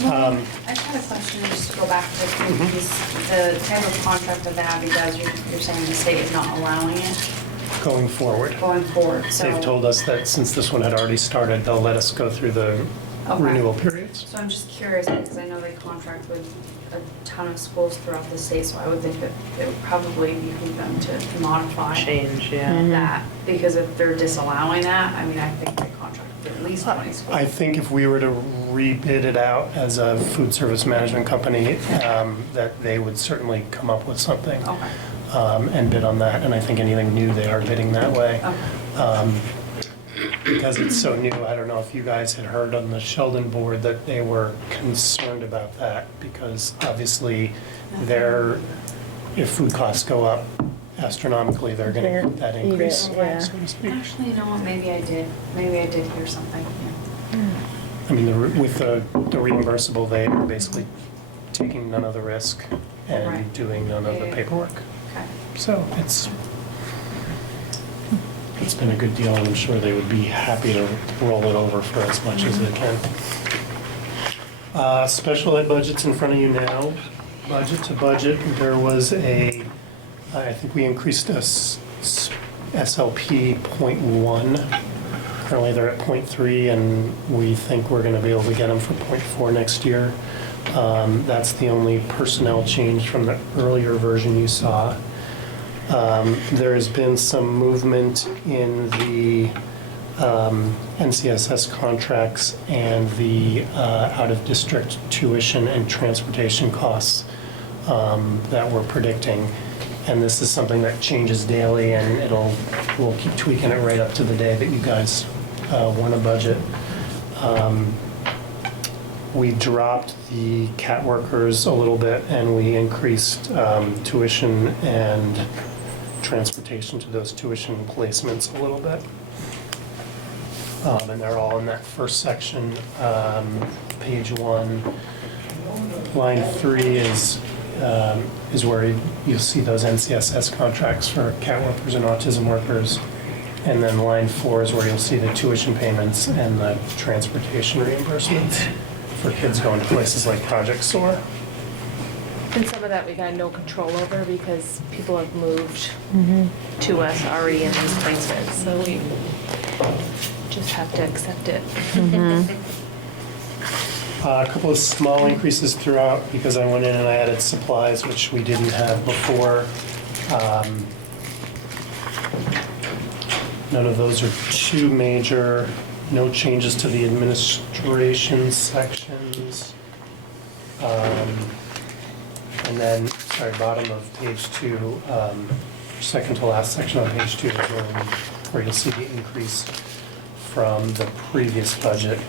I just had a question, just to go back to the type of contract that the Abbey does, you're saying the state is not allowing it Going forward. going forward, so. They've told us that since this one had already started, they'll let us go through the Okay. renewal periods. So I'm just curious, because I know they contract with a ton of schools throughout the state, so I would think that it would probably behoove them to modify Change, that, because if they're disallowing that, I mean, I think they contract with at least 20 schools. I think if we were to rebid it out as a food service management company, that they would certainly come up with something Okay, and bid on that. And I think anything new, they are bidding that way. okay. Because it's so new, I don't know if you guys had heard on the Sheldon board that they were concerned about that because obviously if food costs go up astronomically, they're gonna get that increase, Yeah. so to speak. Actually, you know what, maybe I did hear something, yeah. I mean, with the reimbursable, they are basically taking none of the risk and Right. doing none of the Yeah. paperwork. Okay. So it's been a good deal, and I'm sure they would be happy to roll it over for as much as they can. Special ed budget's in front of you now. Budget to budget, there was I think we increased SLP 0.1. Currently they're at 0.3, and we think we're gonna be able to get them for 0.4 next year. That's the only personnel change from the earlier version you saw. There has been some movement in the NCSS contracts and the out-of-district tuition and transportation costs that we're predicting. And this is something that changes daily, and we'll keep tweaking it right up to the day that you guys want a budget. We dropped the CAT workers a little bit, and we increased tuition and transportation to those tuition placements a little bit. And they're all in that first section, page 1. Line 3 is where you'll see those NCSS contracts for CAT workers and autism workers. And then line 4 is where you'll see the tuition payments and the transportation reimbursements for kids going to places like Project SOAR. And some of that we got no control over because people have moved to us already in these places, so we just have to accept it. A couple of small increases throughout because I went in and I added supplies, which we didn't have before. None of those are too major. No changes to the administration sections. And then, sorry, bottom of page 2, second to last section on page 2 is where you'll see the increase from the previous budget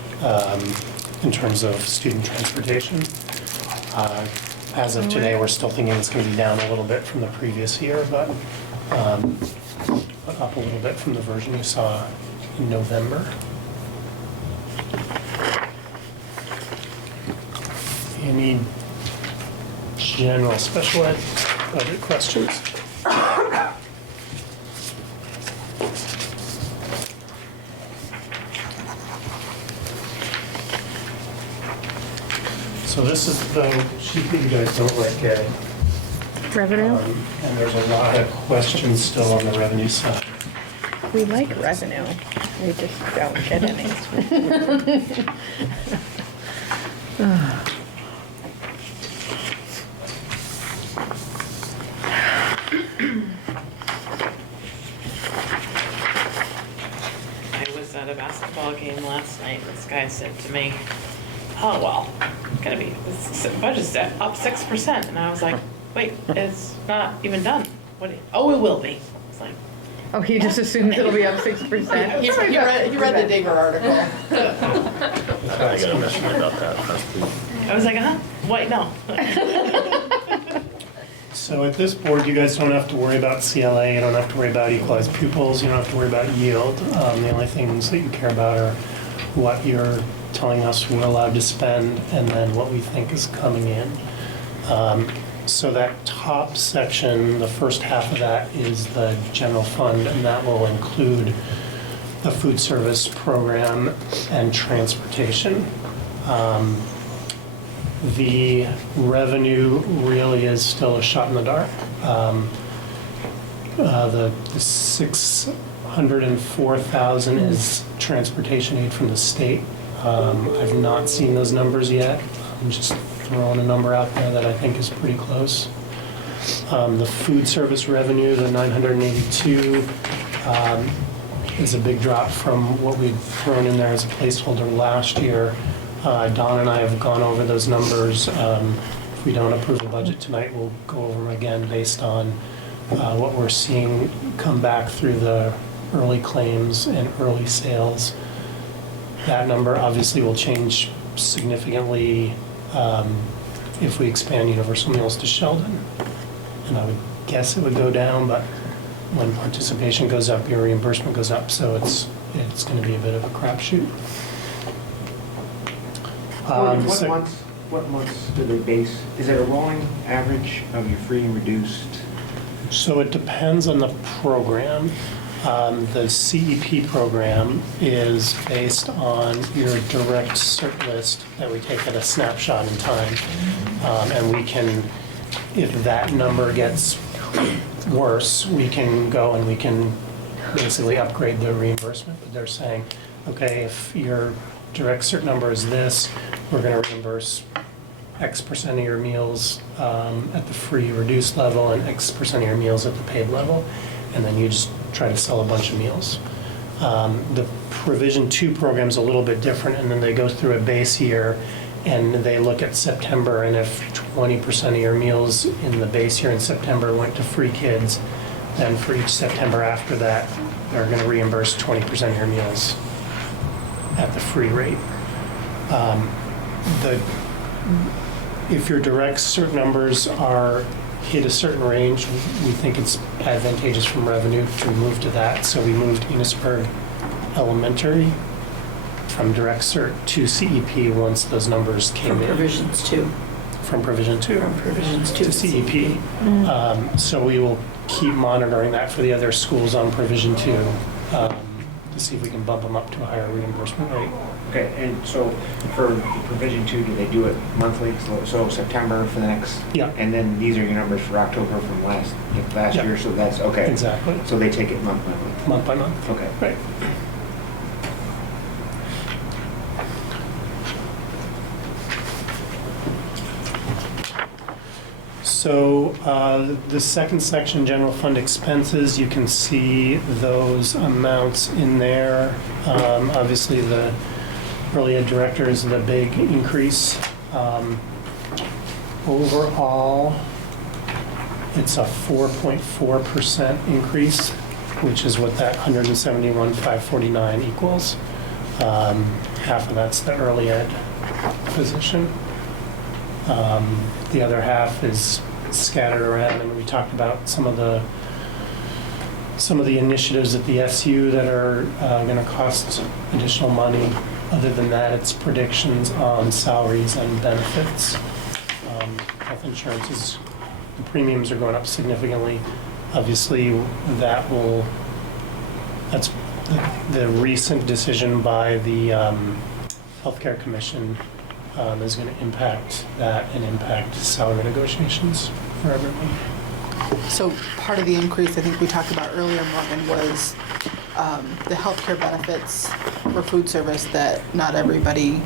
in terms of student transportation. As of today, we're still thinking it's going to be down a little bit from the previous year, but up a little bit from the version you saw in November. Any general special ed budget questions? So this is the sheet that you guys don't like getting. Revenue? And there's a lot of questions still on the revenue side. We like revenue. We just don't get any. I was at a basketball game last night, and this guy said to me, oh, well, it's gonna be, this budget's up 6%, and I was like, wait, it's not even done. What? Oh, it will be. It's like, Oh, he just assumes it'll be up 6%? He read the Digger article. I got a question about that. I was like, wait, no. So at this board, you guys don't have to worry about CLA, you don't have to worry about equalized pupils, you don't have to worry about yield. The only things that you care about are what you're telling us we're allowed to spend and then what we think is coming in. So that top section, the first half of that is the general fund, and that will include the food service program and transportation. The revenue really is still a shot in the dark. The 604,000 is transportation aid from the state. I've not seen those numbers yet. I'm just throwing a number out there that I think is pretty close. The food service revenue, the 982, is a big drop from what we'd thrown in there as a placeholder last year. Don and I have gone over those numbers. If we don't approve the budget tonight, we'll go over them again based on what we're seeing come back through the early claims and early sales. That number obviously will change significantly if we expand Universal Meals to Sheldon. And I would guess it would go down, but when participation goes up, your reimbursement goes up, so it's going to be a bit of a crapshoot. What months do they base? Is it a rolling average of your free and reduced? So it depends on the program. The CEP program is based on your direct cert list that we take at a snapshot in time. And we can, if that number gets worse, we can go and we can basically upgrade the reimbursement. But they're saying, okay, if your direct cert number is this, we're going to reimburse X% of your meals at the free reduced level and X% of your meals at the paid level. And then you just try to sell a bunch of meals. The Provision 2 program is a little bit different, and then they go through a base year and they look at September, and if 20% of your meals in the base year in September went to free kids, then for each September after that, they're going to reimburse 20% of your meals at the free rate. If your direct cert numbers are hit a certain range, we think it's advantageous from revenue to move to that. So we moved Enosburg Elementary from direct cert to CEP once those numbers came From in. provisions two. From provision two. From provisions two To CEP. So we will keep monitoring that for the other schools on provision two, to see if we can bump them up to a higher reimbursement rate. Okay, and so for provision two, do they do it monthly? So September for the next? Yeah. And then these are your numbers for October from last Yeah. year, so that's, okay. Exactly. So they take it month by month? Month by month. Okay. Right. So the second section, general fund expenses, you can see those amounts in there. Obviously, the early ed director is the big increase. Overall, it's a 4.4% increase, which is what that 171,549 equals. Half of that's the early ed position. The other half is scattered around, and we talked about some of the initiatives at the SU that are going to cost additional money. Other than that, it's predictions on salaries and benefits. Health insurance is, the premiums are going up significantly. Obviously, that's the recent decision by the Healthcare Commission is going to impact that and impact salary negotiations for everyone. So part of the increase, I think we talked about earlier, Morgan, was the healthcare benefits for food service that not everybody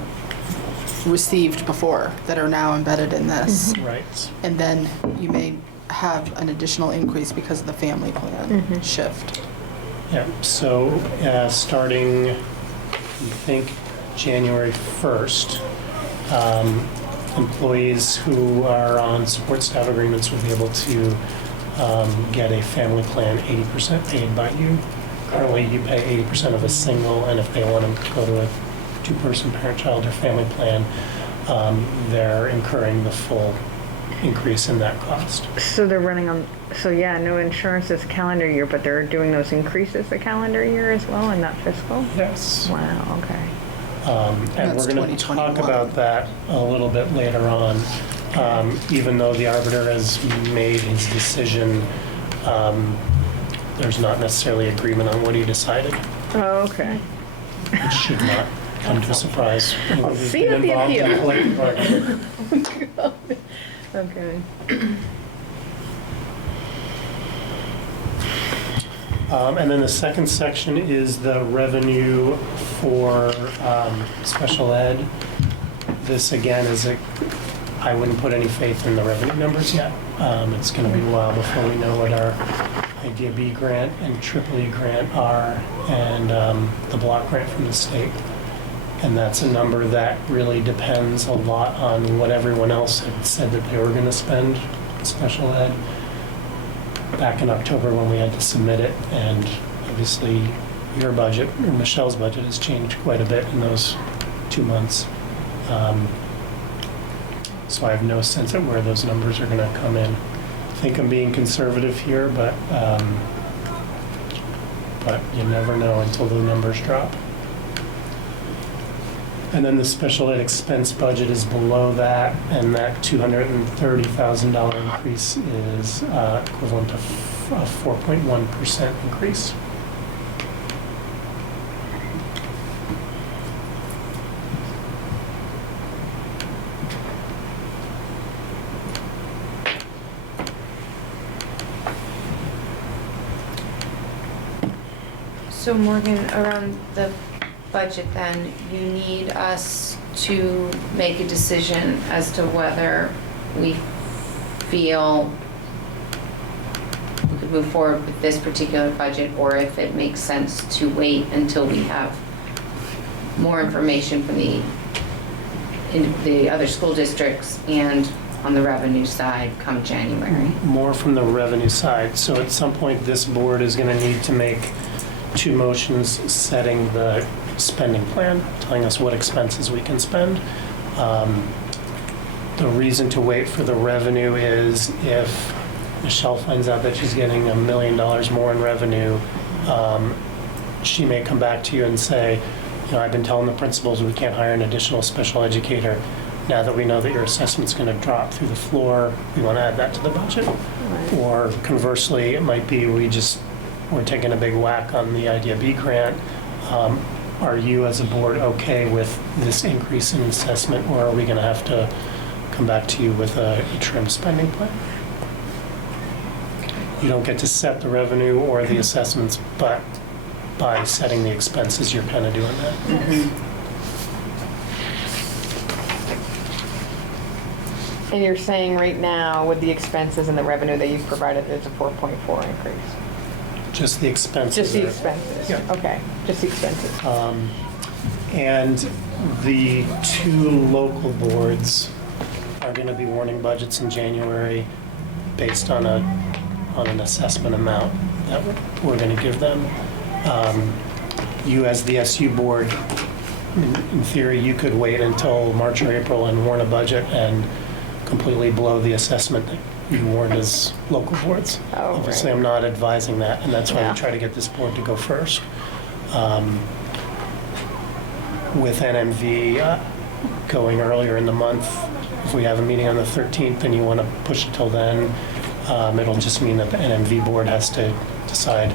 received before, that are now embedded in this. Right. And then you may have an additional increase because of the family plan shift. Yeah, so starting, I think, January 1st, employees who are on support staff agreements will be able to get a family plan 80% paid by you. Currently, you pay 80% of a single, and if they want to go to a two-person parent-child or family plan, they're incurring the full increase in that cost. So they're running on, so yeah, no insurance this calendar year, but they're doing those increases the calendar year as well in that fiscal? Yes. Wow, okay. And we're going to talk about that a little bit later on. Even though the arbiter has made his decision, there's not necessarily agreement on what he decided. Oh, okay. It should not come to a surprise. I'll Who's see you been at the involved in appeal. collective bargaining. Okay. And then the second section is the revenue for special ed. This again is I wouldn't put any faith in the revenue numbers yet. It's going to be a while before we know what our Idea B grant and Triple E grant are, and the block grant from the state. And that's a number that really depends a lot on what everyone else had said that they were going to spend in special ed back in October when we had to submit it. And obviously your budget, or Michelle's budget, has changed quite a bit in those 2 months. So I have no sense of where those numbers are going to come in. I think I'm being conservative here, but you never know until the numbers drop. And then the special ed expense budget is below that, and that $230,000 increase is equivalent to a 4.1% increase. So Morgan, around the budget then, you need us to make a decision as to whether we feel we could move forward with this particular budget, or if it makes sense to wait until we have more information from the other school districts and on the revenue side come January. More from the revenue side. So at some point, this board is going to need to make 2 motions setting the spending plan, telling us what expenses we can spend. The reason to wait for the revenue is if Michelle finds out that she's getting $1 million more in revenue, she may come back to you and say, I've been telling the principals we can't hire an additional special educator. Now that we know that your assessment's going to drop through the floor, we want to add that to the budget. Or conversely, it might be we're taking a big whack on the Idea B grant. Are you as a board okay with this increase in assessment, or are we going to have to come back to you with a trim spending plan? You don't get to set the revenue or the assessments, but by setting the expenses, you're kind of doing that. And you're saying right now with the expenses and the revenue that you've provided, there's a 4.4 increase? Just the expenses. Just the are- expenses? Yeah. Okay, just the expenses. And the two local boards are going to be warning budgets in January based on an assessment amount that we're going to give them. You as the SU board, in theory, you could wait until March or April and warn a budget and completely blow the assessment that you warned as local boards. Oh, Obviously, right. I'm not advising that, and that's why Yeah. we try to get this board to go first. With NMV going earlier in the month, if we have a meeting on the 13th and you want to push it till then, it'll just mean that the NMV board has to decide,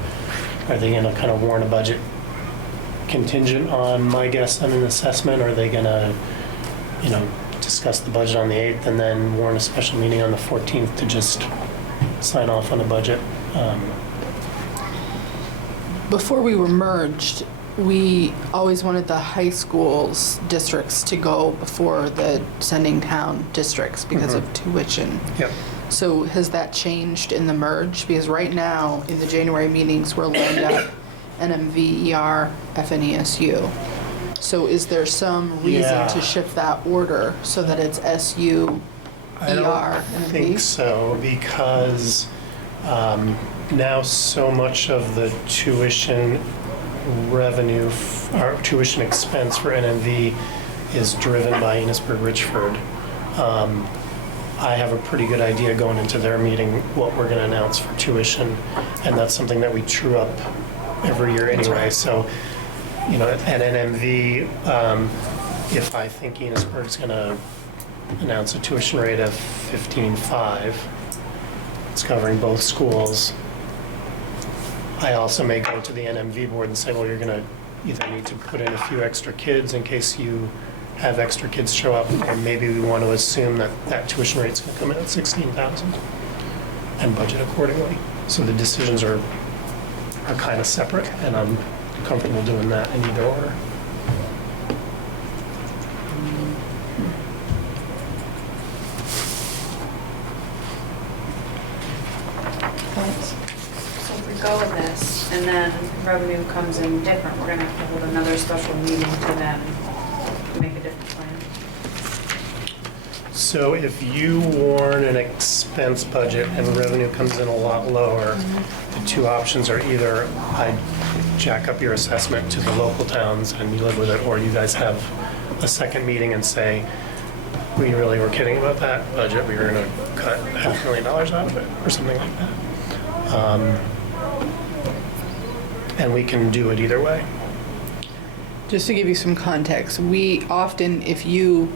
are they going to kind of warn a budget contingent on my guess on an assessment, or are they going to, discuss the budget on the 8th and then warn a special meeting on the 14th to just sign off on the budget? Before we were merged, we always wanted the high schools districts to go before the sending town districts because of tuition. Yep. So has that changed in the merge? Because right now, in the January meetings, we're lined up NMV, ER, FNESU. So is there some reason Yeah. to shift that order so that it's SU, I ER, don't think NMV? so, because now so much of the tuition revenue, or tuition expense for NMV is driven by Enosburg-Richford. I have a pretty good idea going into their meeting what we're going to announce for tuition, and that's something that we true up every year anyway. So, at NMV, if I think Enosburg's going to announce a tuition rate of 15.5, it's covering both schools. I also may go to the NMV board and say, well, you're going to either need to put in a few extra kids in case you have extra kids show up, or maybe we want to assume that that tuition rate's going to come in at 16,000 and budget accordingly. So the decisions are kind of separate, and I'm comfortable doing that in either order. So if we go with this, and then revenue comes in different, we're gonna have to hold another special meeting to then make a different plan. So if you warn an expense budget and revenue comes in a lot lower, the two options are either I jack up your assessment to the local towns and you live with it, or you guys have a second meeting and say, we really were kidding about that budget, we were gonna cut $500,000 out of it, or something like that. And we can do it either way. Just to give you some context, we often, if you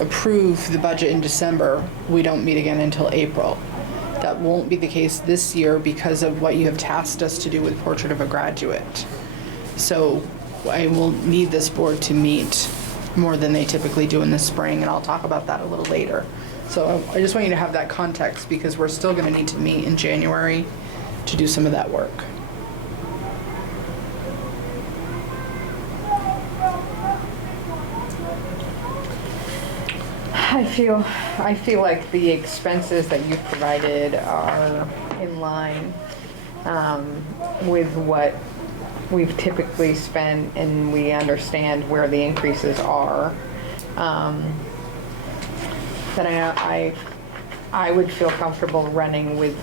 approve the budget in December, we don't meet again until April. That won't be the case this year because of what you have tasked us to do with Portrait of a Graduate. So I will need this board to meet more than they typically do in the spring, and I'll talk about that a little later. So I just want you to have that context because we're still going to need to meet in January to do some of that work. I feel like the expenses that you've provided are in line with what we've typically spent, and we understand where the increases are. But I would feel comfortable running with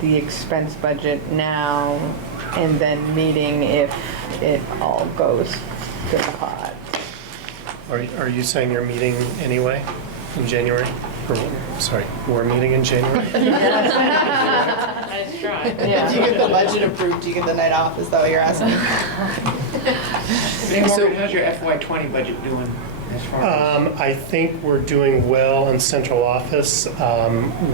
the expense budget now and then meeting if it all goes to the pot. Are you saying you're meeting anyway in January? Or, sorry, we're meeting in January? Nice try. Yeah. Do you get the budget approved, do you get the night off? Is that what you're asking? Morgan, how's your FY20 budget doing as far as? I think we're doing well in central office.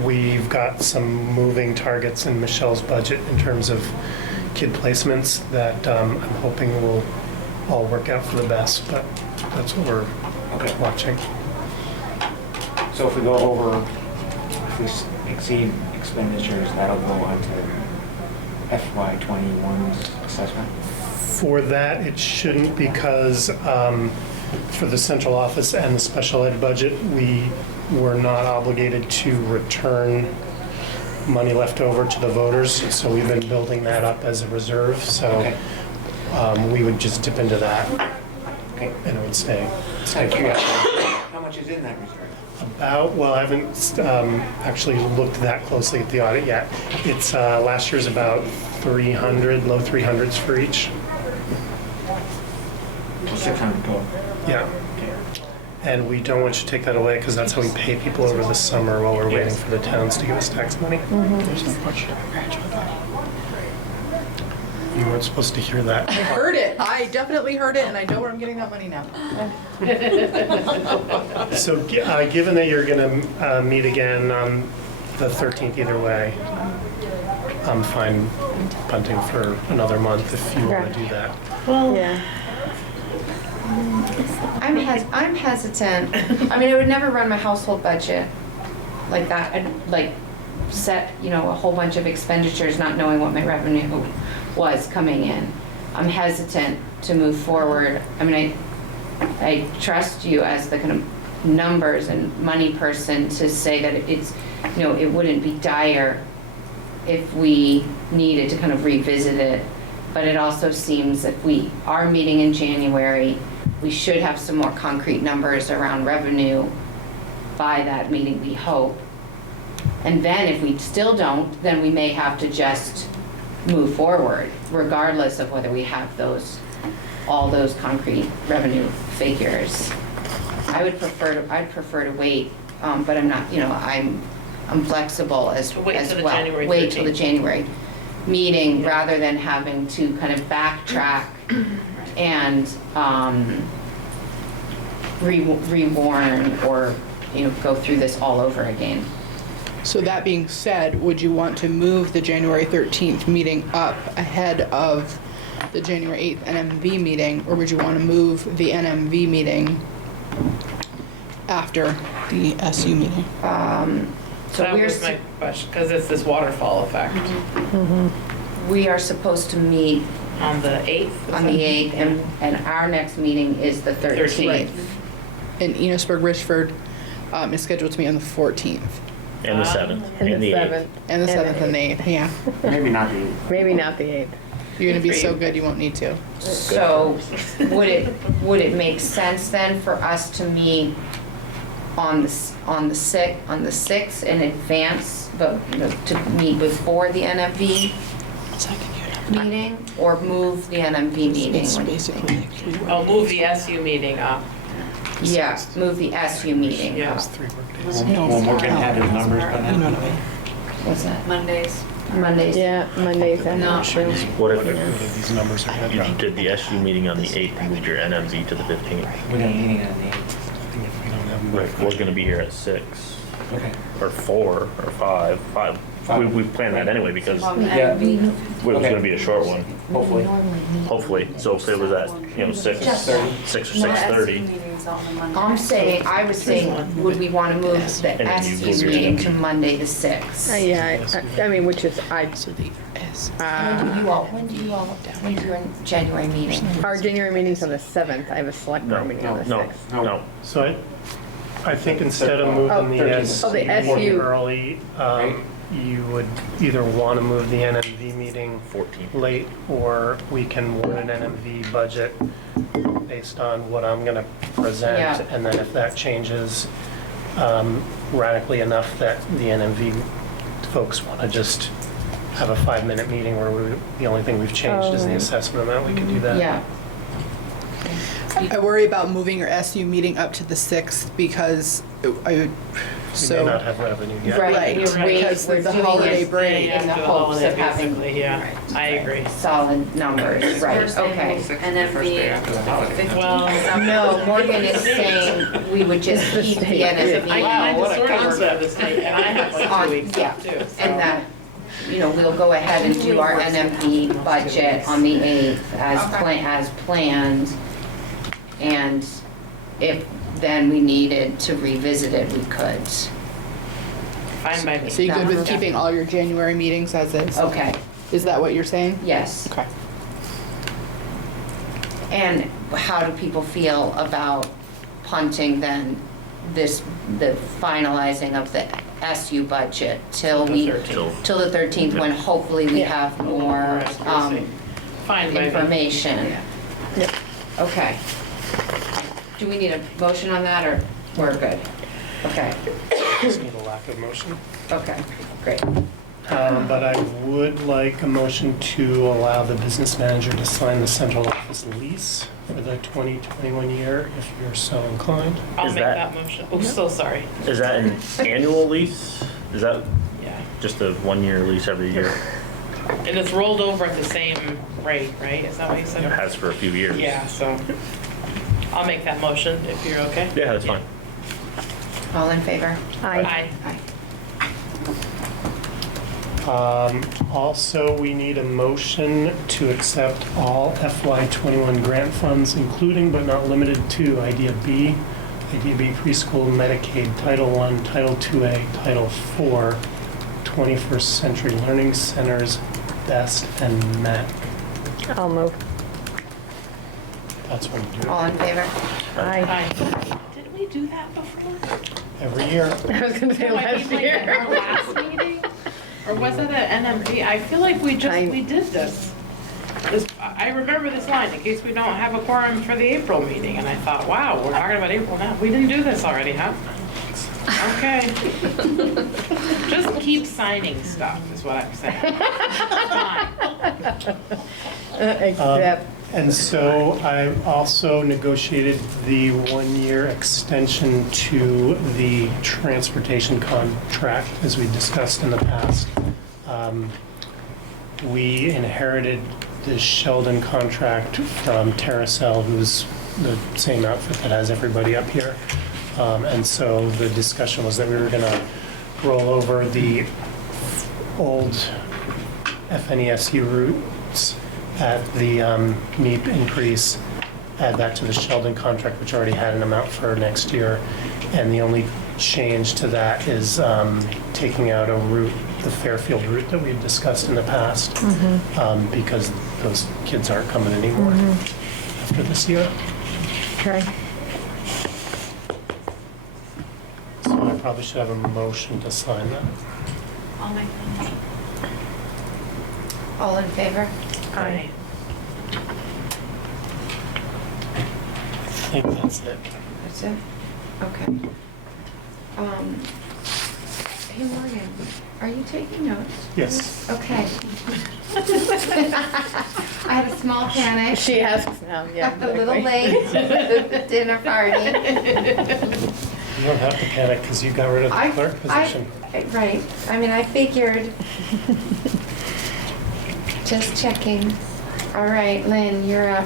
We've got some moving targets in Michelle's budget in terms of kid placements that I'm hoping will all work out for the best, but that's what we're watching. So if we go over, if we exceed expenditures, that'll go on to FY21's assessment? For that, it shouldn't, because for the central office and the special ed budget, we were not obligated to return money left over to the voters, so we've been building that up as a reserve, so we would just dip into that. Okay. And it would stay. How much is in that reserve? Well, I haven't actually looked that closely at the audit yet. It's last year's about 300, low 300s for each. 600 total. Yeah. And we don't want you to take that away, because that's how we pay people over the summer while we're waiting for the towns to give us tax money. There's no question of graduate money. You weren't supposed to hear that. I heard it. I definitely heard it, and I know where I'm getting that money now. So given that you're going to meet again on the 13th either way, I'm fine punting for another month if you want to do that. Well, yeah. I'm hesitant. I mean, I would never run my household budget like that. I'd like set, a whole bunch of expenditures not knowing what my revenue was coming in. I'm hesitant to move forward. I mean, I trust you as the kind of numbers and money person to say that it's, it wouldn't be dire if we needed to kind of revisit it. But it also seems if we are meeting in January, we should have some more concrete numbers around revenue by that meeting, we hope. And then if we still don't, then we may have to just move forward, regardless of whether we have all those concrete revenue figures. I'd prefer to wait, but I'm not, I'm flexible as well. Wait till the January Wait till the 13th. January meeting, rather than having to kind of backtrack and rewarn or go through this all over again. So that being said, would you want to move the January 13th meeting up ahead of the January 8th NMV meeting, or would you want to move the NMV meeting after the SU meeting? So That was my question, because it's this waterfall effect. we are supposed to meet On the 8th? on the 8th, and our next meeting is the 13th. Right. And Enosburg Richford is scheduled to meet on the 14th. And the 7th. And the 8th. 7th. And the 7th and the 8th, yeah. Maybe not the 8th. Maybe not the 8th. You're gonna be so good, you won't need to. So would it make sense then for us to meet on the 6th in advance, but to meet before the NMV meeting, or move the NMV meeting? It's basically like 3 work Oh, move the SU meeting up. Yeah, move the SU meeting. Yeah. It's 3 work days. Well, Morgan had his numbers done. You know what I mean? What's that? Mondays. Mondays. Yeah, Mondays, I'm not sure. What What if these numbers are if you good? did the SU meeting on the 8th and moved your NMV to the 15th? We got a meeting on the 8th. If we don't have We're going to be here at 6 Okay. or 4 or 5. We planned that anyway because it Yeah. was going to be a short one, Hopefully. hopefully. So if it was at 6 or 6:30. I was saying, would we want to move the And then you SU move your meeting NMV. to Monday the 6th? Yeah, I mean, which is, So the S. When do your January meeting? our January meeting's on the 7th. I have a select board meeting on the 6th. No. So I think instead of moving the SU the SU. meeting early, you would either want to move the NMV meeting 14th. late, or we can warn an NMV budget based on what I'm going to present. Yeah. And then if that changes radically enough that the NMV folks want to just have a 5-minute meeting where the only thing we've changed is the assessment amount, we could do that. Yeah. I worry about moving your SU meeting up to the 6th because We may not have revenue yet. Right, because we're of the doing holiday it break. in the After hopes holiday, of having basically, yeah, I agree. solid numbers, right, okay. And then Well, No, Morgan is saying we would just keep the NFB. I kind of sort of work for the state, and I have like 2 weeks Yeah, off too. so- and that, you know, we'll go ahead and do our NFB budget on the 8th as planned. And if then we needed to revisit it, we could. Fine by me. So you good with keeping all your January meetings as is? Okay, Is that what you're saying? yes. Okay. And how do people feel about punting then the finalizing of the SU budget till The we, 13th. till the 13th, when hopefully we have more Fine by me. information? Yep. Okay. Do we need a motion on that, or we're good? Okay, Just need a lack of motion. okay, great. But I would like a motion to allow the business manager to sign the central office lease for the 2021 year, if you're so inclined. I'll Is make that- that motion. Oh, so sorry. Is that an annual lease? Is that Yeah. just a 1-year lease every year? And it's rolled over at the same rate, right? Is that what you It said? has for a few years. Yeah, so I'll make that motion if you're okay. Yeah, that's fine. All in favor? Aye. Also, we need a motion to accept all FY21 grant funds, including but not limited to IDEA B preschool, Medicaid, Title I, Title IIA, Title IV, 21st Century Learning Centers, BEST, and MAC. I'll move. That's what we do All in favor? Aye. Didn't we do that before? every year. I was gonna say last year. Our last meeting? Or was it at NMP? I feel like we did this. I remember this line, in case we don't have a quorum for the April meeting, and I thought, wow, we're talking about April now. We didn't do this already, huh? Okay. Just keep signing stuff, is what I'm saying. Fine. Except, And so I also negotiated the 1-year extension to the transportation contract, as we discussed in the past. We inherited the Sheldon contract from Terracell, who's the same outfit that has everybody up here. And so the discussion was that we were gonna roll over the old FNESU routes at the NEAP increase, add that to the Sheldon contract, which already had an amount for next year. And the only change to that is taking out a route, the Fairfield route that we've discussed in the past, because those kids aren't coming anymore after this year. okay. So I probably should have a motion to sign that. I'll make that. All in favor? Aye. I think that's it. That's it? Okay. Hey Morgan, are you taking notes? Yes. Okay. I had a small panic. She asks now, yeah. A little late to the dinner party. You don't have to panic because you got rid of the clerk position. Right, I mean, I figured. Just checking. All right, Lynn, you're up.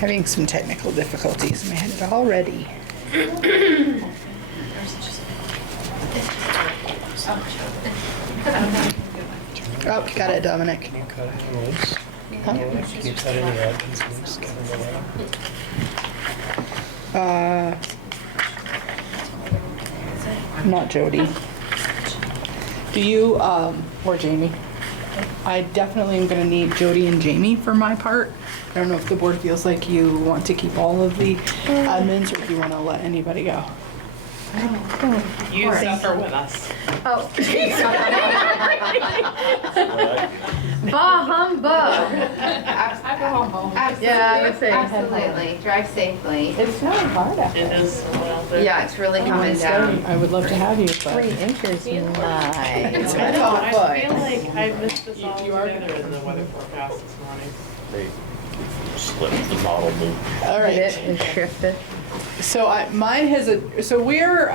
Having some technical difficulties in my head already. Oh, got it, Dominic. Can you cut it loose? Can you cut any edges loose? Get them away. Not Jody. Do you, or Jamie? I definitely am gonna need Jody and Jamie for my part. I don't know if the board feels like you want to keep all of the admins, or if you wanna let anybody go. You suffer with us. Oh. Bah humbug. Yeah, I would say. Absolutely, drive safely. It's not hard out It is, well, Yeah, it's really coming down. I would love to have you, 3 but inches, nice. I feel like I missed this all together in the weather forecast this morning. They slipped the model move. all It right. is shifted. So mine has so we're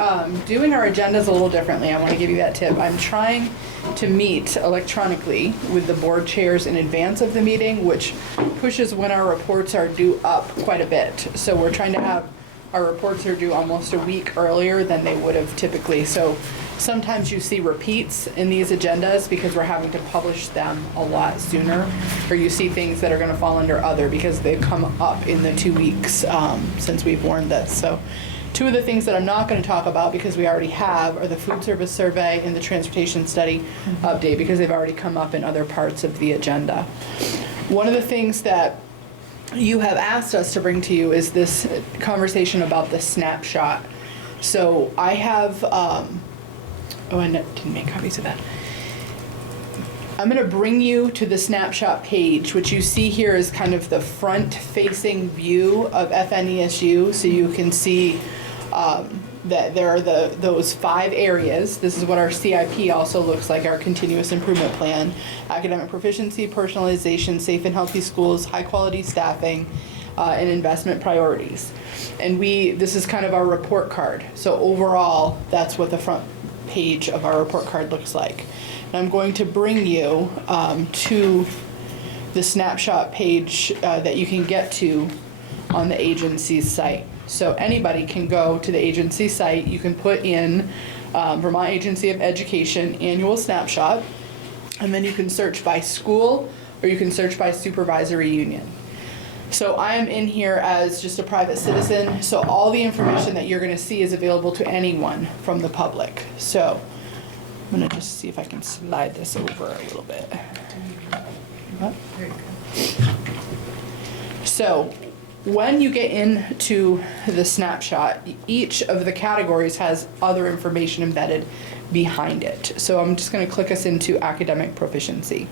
doing our agendas a little differently. I want to give you that tip. I'm trying to meet electronically with the board chairs in advance of the meeting, which pushes when our reports are due up quite a bit. So we're trying to have our reports are due almost a week earlier than they would have typically. So sometimes you see repeats in these agendas because we're having to publish them a lot sooner, or you see things that are going to fall under other because they've come up in the 2 weeks since we've warned this. So two of the things that I'm not going to talk about because we already have are the food service survey and the transportation study update because they've already come up in other parts of the agenda. One of the things that you have asked us to bring to you is this conversation about the snapshot. So I have, I didn't make copies of that. I'm going to bring you to the snapshot page, which you see here is kind of the front-facing view of FNESU, so you can see that there are those 5 areas. This is what our CIP also looks like, our continuous improvement plan: academic proficiency, personalization, safe and healthy schools, high-quality staffing, and investment priorities. And this is kind of our report card. So overall, that's what the front page of our report card looks like. And I'm going to bring you to the snapshot page that you can get to on the agency's site. So anybody can go to the agency site. You can put in Vermont Agency of Education annual snapshot, and then you can search by school or you can search by supervisory union. So I am in here as just a private citizen, so all the information that you're going to see is available to anyone from the public. So I'm going to just see if I can slide this over a little bit. What? So when you get into the snapshot, each of the categories has other information embedded behind it. So I'm just going to click us into academic proficiency.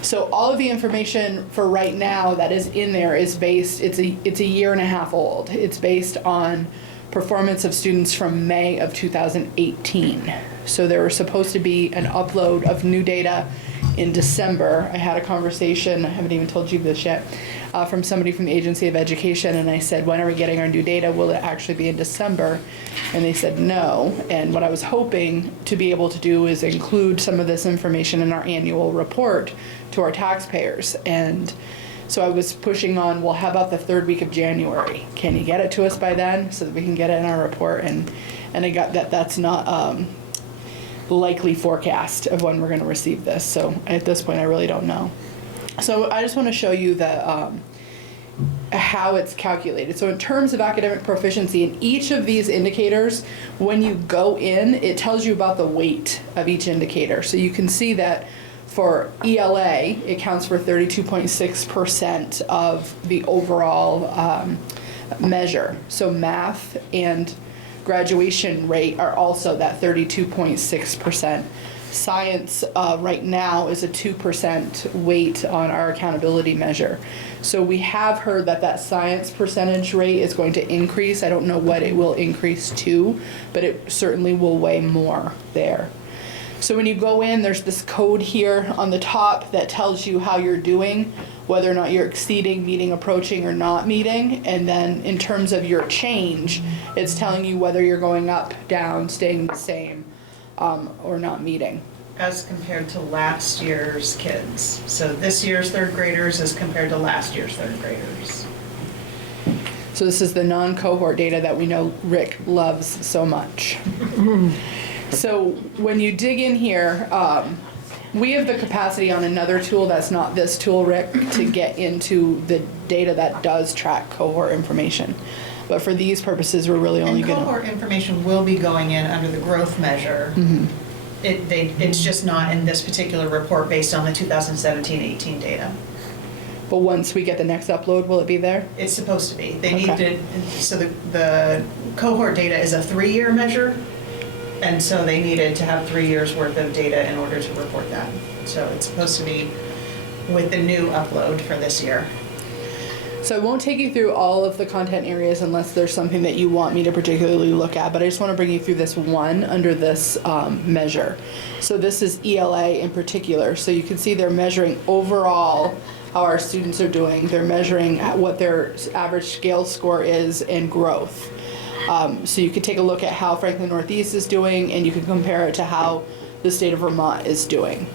So all of the information for right now that is in there is based, it's a year and a half old. It's based on performance of students from May of 2018. So there was supposed to be an upload of new data in December. I had a conversation, I haven't even told you this yet, from somebody from the Agency of Education, and I said, when are we getting our new data? Will it actually be in December? And they said no. And what I was hoping to be able to do is include some of this information in our annual report to our taxpayers. And so I was pushing on, well, how about the 3rd week of January? Can you get it to us by then so that we can get it in our report? And I got that's not likely forecast of when we're going to receive this. So at this point, I really don't know. So I just want to show you how it's calculated. So in terms of academic proficiency, in each of these indicators, when you go in, it tells you about the weight of each indicator. So you can see that for ELA, it counts for 32.6% of the overall measure. So math and graduation rate are also that 32.6%. Science right now is a 2% weight on our accountability measure. So we have heard that science percentage rate is going to increase. I don't know what it will increase to, but it certainly will weigh more there. So when you go in, there's this code here on the top that tells you how you're doing, whether or not you're exceeding, meeting, approaching, or not meeting. And then in terms of your change, it's telling you whether you're going up, down, staying the same, or not meeting. As compared to last year's kids. So this year's 3rd graders as compared to last year's 3rd graders. So this is the non-cohort data that we know Rick loves so much. So when you dig in here, we have the capacity on another tool that's not this tool, Rick, to get into the data that does track cohort information. But for these purposes, we're really only going to... Cohort information will be going in under the growth measure. Mm-hmm. It's just not in this particular report based on the 2017-18 data. But once we get the next upload, will it be there? It's supposed to be. They need to, so the cohort data is a 3-year measure, and so they needed to have 3 years worth of data in order to report that. So it's supposed to be with the new upload for this year. So I won't take you through all of the content areas unless there's something that you want me to particularly look at, but I just want to bring you through this one under this measure. So this is ELA in particular. So you can see they're measuring overall how our students are doing. They're measuring what their average scale score is and growth. So you could take a look at how Franklin Northeast is doing, and you can compare it to how the state of Vermont is doing.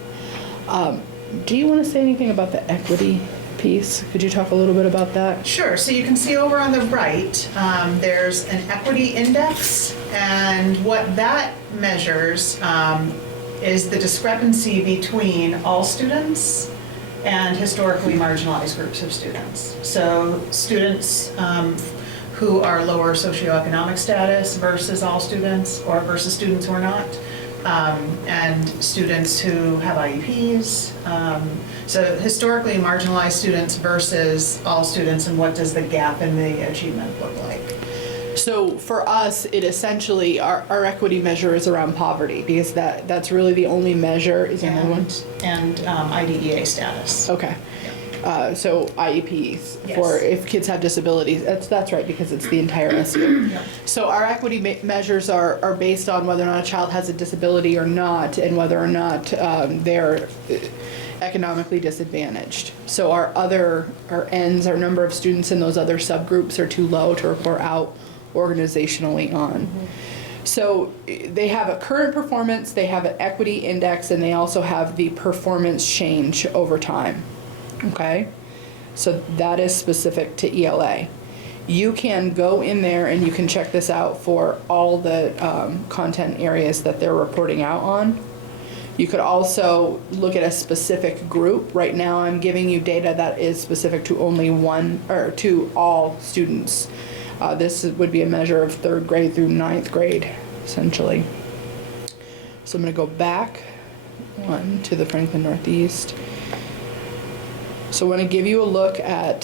Do you want to say anything about the equity piece? Could you talk a little bit about that? Sure. So you can see over on the right, there's an equity index, and what that measures is the discrepancy between all students and historically marginalized groups of students. So students who are lower socioeconomic status versus all students, or versus students who are not, and students who have IEPs. So historically marginalized students versus all students, and what does the gap in the achievement look like? So for us, it essentially, our equity measure is around poverty, because that's really the only measure. Is there another one? And IDEA status. Okay. So IEPs Yes. for if kids have disabilities. That's right, because it's the entire SU. Yep. So our equity measures are based on whether or not a child has a disability or not, and whether or not they're economically disadvantaged. So our ends, our number of students in those other subgroups are too low to report out organizationally on. So they have a current performance, they have an equity index, and they also have the performance change over time. Okay? So that is specific to ELA. You can go in there and you can check this out for all the content areas that they're reporting out on. You could also look at a specific group. Right now I'm giving you data that is specific to only to all students. This would be a measure of 3rd grade through 9th grade, essentially. So I'm going to go back one to the Franklin Northeast. So I want to give you a look at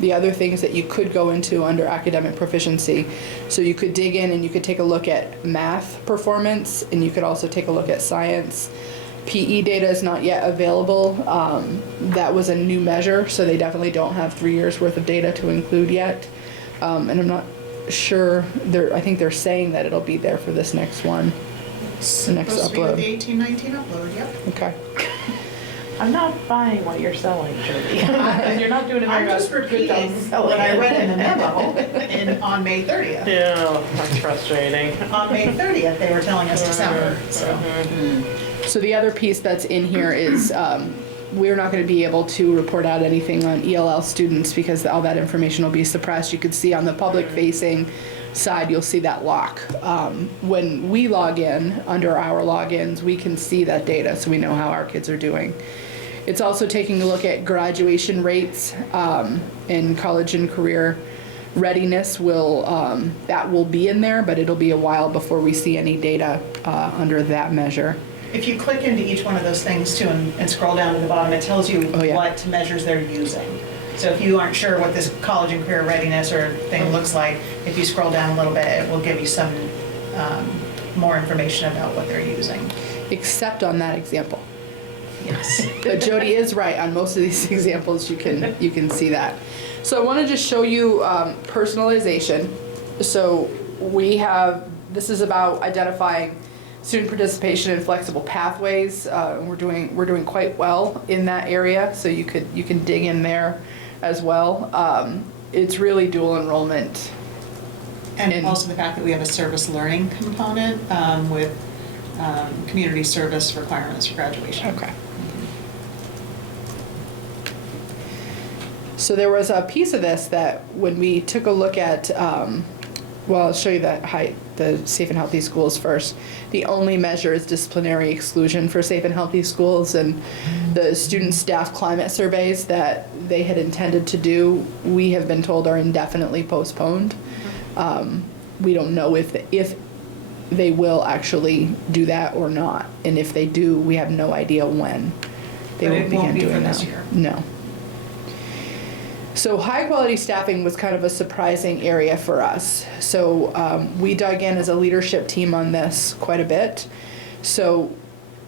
the other things that you could go into under academic proficiency. So you could dig in and you could take a look at math performance, and you could also take a look at science. PE data is not yet available. That was a new measure, so they definitely don't have 3 years worth of data to include yet. And I'm not sure, I think they're saying that it'll be there for this next one, the next Supposed to be with upload. the 18-19 upload, yep. Okay. I'm not buying what you're selling, Jody. And you're not doing a I'm very just good job repeating selling what I it. read in the memo on May 30th. Yeah, that's frustrating. On May 30th, they were telling us December, so. So the other piece that's in here is we're not going to be able to report out anything on ELL students because all that information will be suppressed. You can see on the public facing side, you'll see that lock. When we log in, under our logins, we can see that data so we know how our kids are doing. It's also taking a look at graduation rates in college and career readiness. That will be in there, but it'll be a while before we see any data under that measure. If you click into each one of those things too and scroll down to the bottom, it tells you what measures they're using. So if you aren't sure what this college and career readiness or thing looks like, if you scroll down a little bit, it will give you some more information about what they're using. Except on that example. Yes. But Jody is right on most of these examples. You can see that. So I want to just show you personalization. So this is about identifying student participation in flexible pathways. We're doing quite well in that area. So you can dig in there as well. It's really dual enrollment. And also the fact that we have a service learning component with community service requirements for graduation. Okay. So there was a piece of this that when we took a look at, well, I'll show you the Safe and Healthy Schools first. The only measure is disciplinary exclusion for Safe and Healthy Schools, and the student staff climate surveys that they had intended to do, we have been told are indefinitely postponed. We don't know if they will actually do that or not, and if they do, we have no idea when they will begin doing that. No. So high quality staffing was kind of a surprising area for us. So we dug in as a leadership team on this quite a bit. So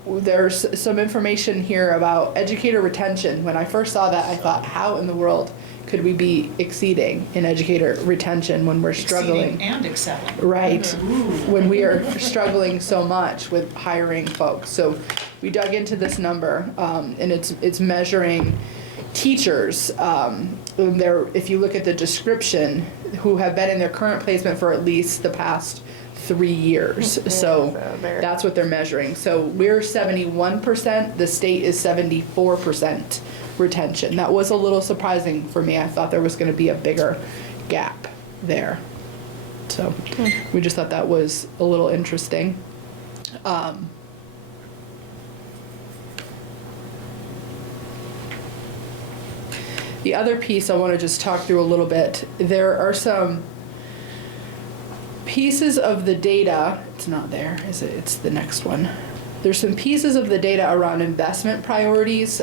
there's some information here about educator retention. When I first saw that, I thought, how in the world could we be exceeding in educator retention when we're struggling? Exceeding and excelling. Right. When we are struggling so much with hiring folks. So we dug into this number, and it's measuring teachers, if you look at the description, who have been in their current placement for at least the past 3 years. So that's what they're measuring. So we're 71%, the state is 74% retention. That was a little surprising for me. I thought there was going to be a bigger gap there. So we just thought that was a little interesting. The other piece I want to just talk through a little bit, there are some pieces of the data, it's not there, is it? It's the next one. There's some pieces of the data around investment priorities.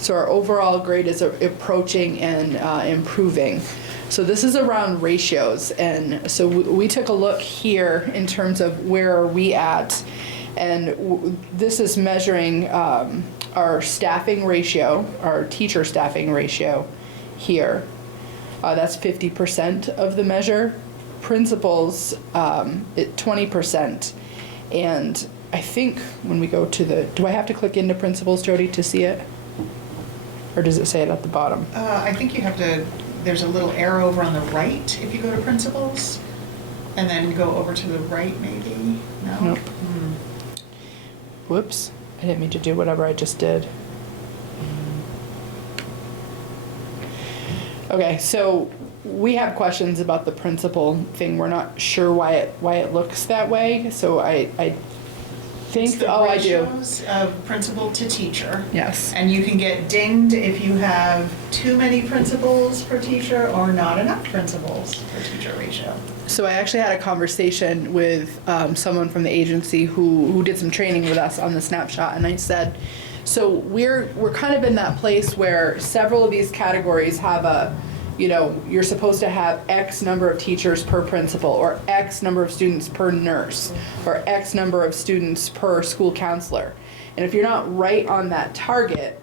So our overall grade is approaching and improving. So this is around ratios. And so we took a look here in terms of where are we at. And this is measuring our staffing ratio, our teacher staffing ratio here. That's 50% of the measure. Principals, 20%. And I think when we go to do I have to click into principals, Jody, to see it? Or does it say it at the bottom? I think you have to, there's a little arrow over on the right if you go to principals, and then go over to the right maybe, no? Nope. Whoops, I didn't mean to do whatever I just did. Okay, so we have questions about the principal thing. We're not sure why it looks that way. So I think, It's the I do. ratios of principal to teacher. Yes. And you can get dinged if you have too many principals per teacher or not enough principals per teacher ratio. So I actually had a conversation with someone from the agency who did some training with us on the snapshot, and I said, so we're kind of in that place where several of these categories have you're supposed to have X number of teachers per principal, or X number of students per nurse, or X number of students per school counselor. And if you're not right on that target,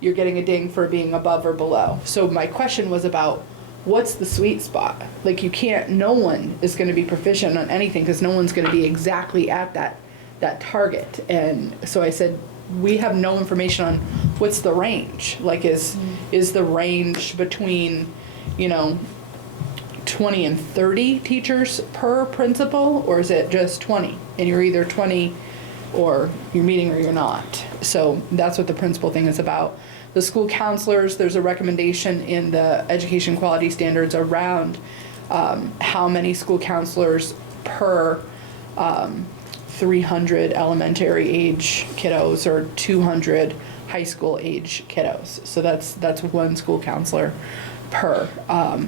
you're getting a ding for being above or below. So my question was about, what's the sweet spot? Like, no one is going to be proficient on anything because no one's going to be exactly at that target. And so I said, we have no information on what's the range. Like, is the range between 20 and 30 teachers per principal, or is it just 20? And you're either 20 or you're meeting or you're not. So that's what the principal thing is about. The school counselors, there's a recommendation in the education quality standards around how many school counselors per 300 elementary age kiddos or 200 high school age kiddos. So that's one school counselor per.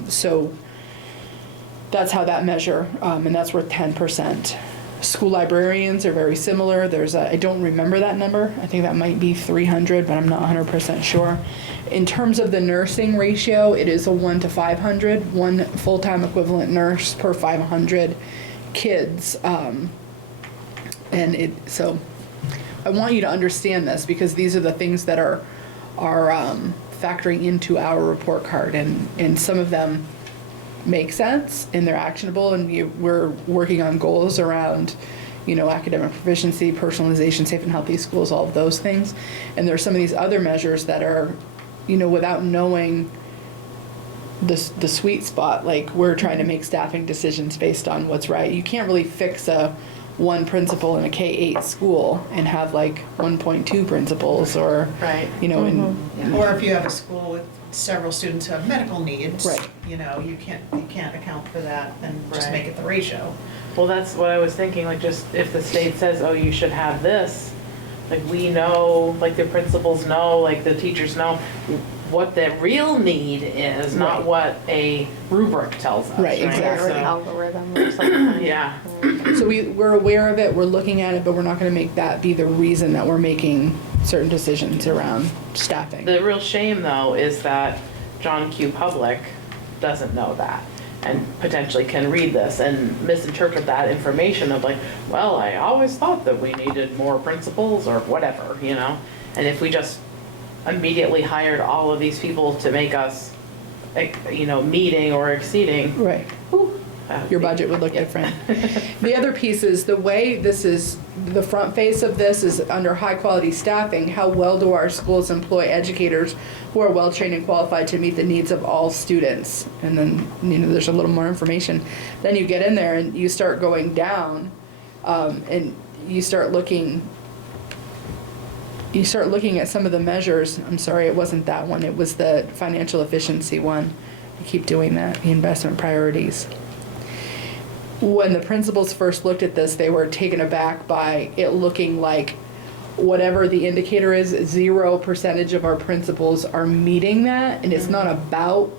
So that's how that measure, and that's worth 10%. School librarians are very similar. I don't remember that number. I think that might be 300, but I'm not 100% sure. In terms of the nursing ratio, it is a 1 to 500, one full-time equivalent nurse per 500 kids. So I want you to understand this, because these are the things that are factoring into our report card, and some of them make sense and they're actionable, and we're working on goals around academic proficiency, personalization, safe and healthy schools, all of those things. And there's some of these other measures that are without knowing the sweet spot, like we're trying to make staffing decisions based on what's right. You can't really fix one principal in a K-8 school and have like 1.2 principals, or Right. Or if you have a school with several students who have medical needs, Right. you can't account for that and just Right. make it the ratio. Well, that's what I was thinking, like, just if the state says, oh, you should have this, like, we know, like, the principals know, like, the teachers know what the real need is, not Right. what a rubric tells us. Right, exactly. Or an algorithm or something. Yeah. So we're aware of it, we're looking at it, but we're not going to make that be the reason that we're making certain decisions around staffing. The real shame, though, is that John Q. Public doesn't know that, and potentially can read this and misinterpret that information of like, well, I always thought that we needed more principals or whatever, And if we just immediately hired all of these people to make us, meeting or exceeding, Right. your budget would look different. The other piece is the way this is, the front face of this is under high quality staffing. How well do our schools employ educators who are well trained and qualified to meet the needs of all students? And then, there's a little more information. Then you get in there and you start going down, and you start looking at some of the measures. I'm sorry, it wasn't that one. It was the financial efficiency one. I keep doing that, the investment priorities. When the principals first looked at this, they were taken aback by it looking like whatever the indicator is, 0% of our principals are meeting that. And it's not about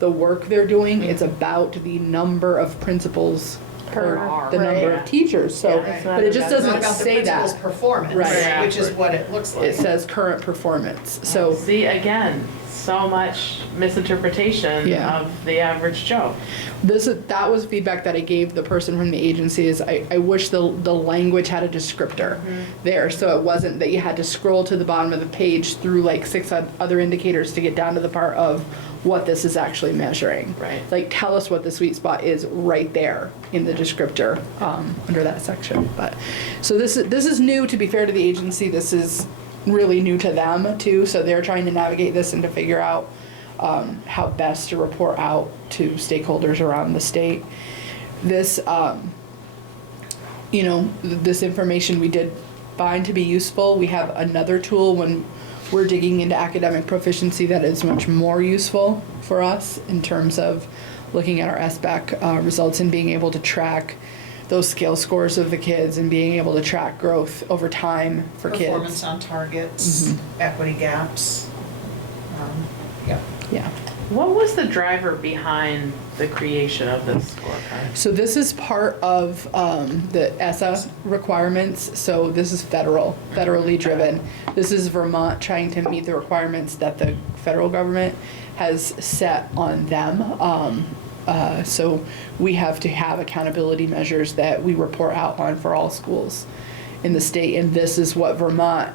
the work they're doing, it's about the number of principals or the number of teachers. So, but it just doesn't say that. It's not about the principal's performance, Right. which is what it looks like. It says current performance. So See, again, so much misinterpretation Yeah. of the average Joe. that was feedback that I gave the person from the agency. Is I wish the language had a descriptor there, so it wasn't that you had to scroll to the bottom of the page through like 6 other indicators to get down to the part of what this is actually measuring. Right. Like, tell us what the sweet spot is right there in the descriptor under that section. But so this is new. To be fair to the agency, this is really new to them too. So they're trying to navigate this and to figure out how best to report out to stakeholders around the state. This, this information we did find to be useful. We have another tool when we're digging into academic proficiency that is much more useful for us in terms of looking at our SBAC results and being able to track those scale scores of the kids and being able to track growth over time for kids. Performance on targets, equity gaps. Yeah. What was the driver behind the creation of this scorecard? So this is part of the ESSA requirements. So this is federally driven. This is Vermont trying to meet the requirements that the federal government has set on them. So we have to have accountability measures that we report out on for all schools in the state. And this is what Vermont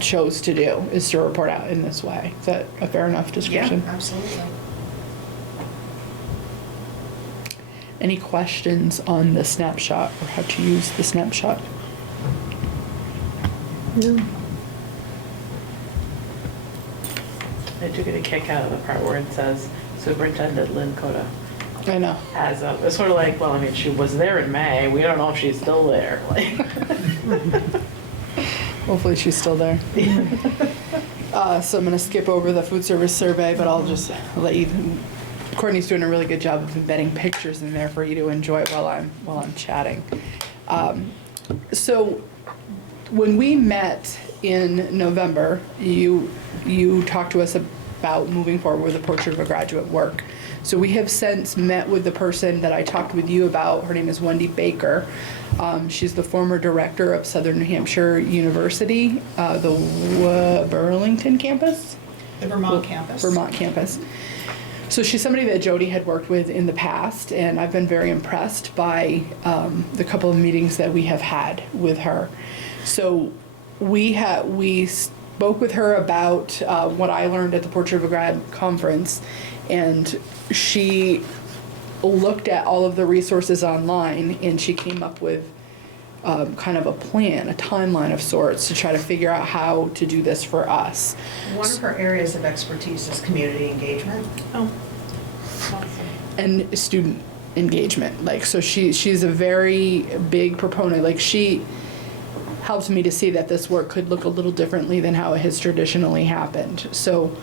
chose to do, is to report out in this way. Is that a fair enough description? Yeah, absolutely. Any questions on the snapshot or how to use the snapshot? No. I took it a kick out of the part where it says Superintendent Lynn Coda I know. has a, it's sort of like, well, I mean, she was there in May, we don't know if she's still there, like. Hopefully she's still there. So I'm gonna skip over the food service survey, but I'll just let you, Courtney's doing a really good job of embedding pictures in there for you to enjoy while I'm chatting. So when we met in November, you talked to us about moving forward with the Portrait of a Graduate work. So we have since met with the person that I talked with you about. Her name is Wendy Baker. She's the former director of Southern New Hampshire University, the Burlington campus? The Vermont campus. Vermont campus. So she's somebody that Jody had worked with in the past, and I've been very impressed by the couple of meetings that we have had with her. So we spoke with her about what I learned at the Portrait of a Grad conference, and she looked at all of the resources online, and she came up with kind of a plan, a timeline of sorts to try to figure out how to do this for us. One of her areas of expertise is community engagement. Oh, awesome. And student engagement. Like, so she's a very big proponent. Like, she helped me to see that this work could look a little differently than how it has traditionally happened. So,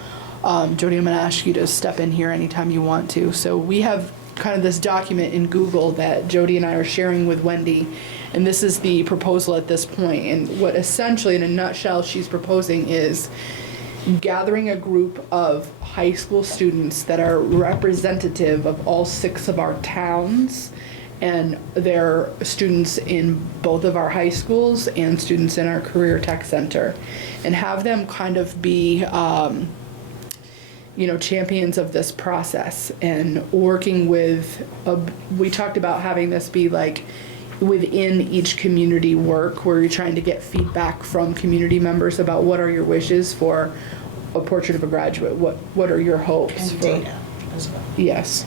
Jody, I'm gonna ask you to step in here anytime you want to. So we have kind of this document in Google that Jody and I are sharing with Wendy, and this is the proposal at this point. And what essentially, in a nutshell, she's proposing is gathering a group of high school students that are representative of all 6 of our towns, and they're students in both of our high schools and students in our Career Tech Center, and have them kind of be champions of this process and working with, we talked about having this be like within each community work where you're trying to get feedback from community members about what are your wishes for a Portrait of a Graduate, what are your hopes And for data as well. Yes.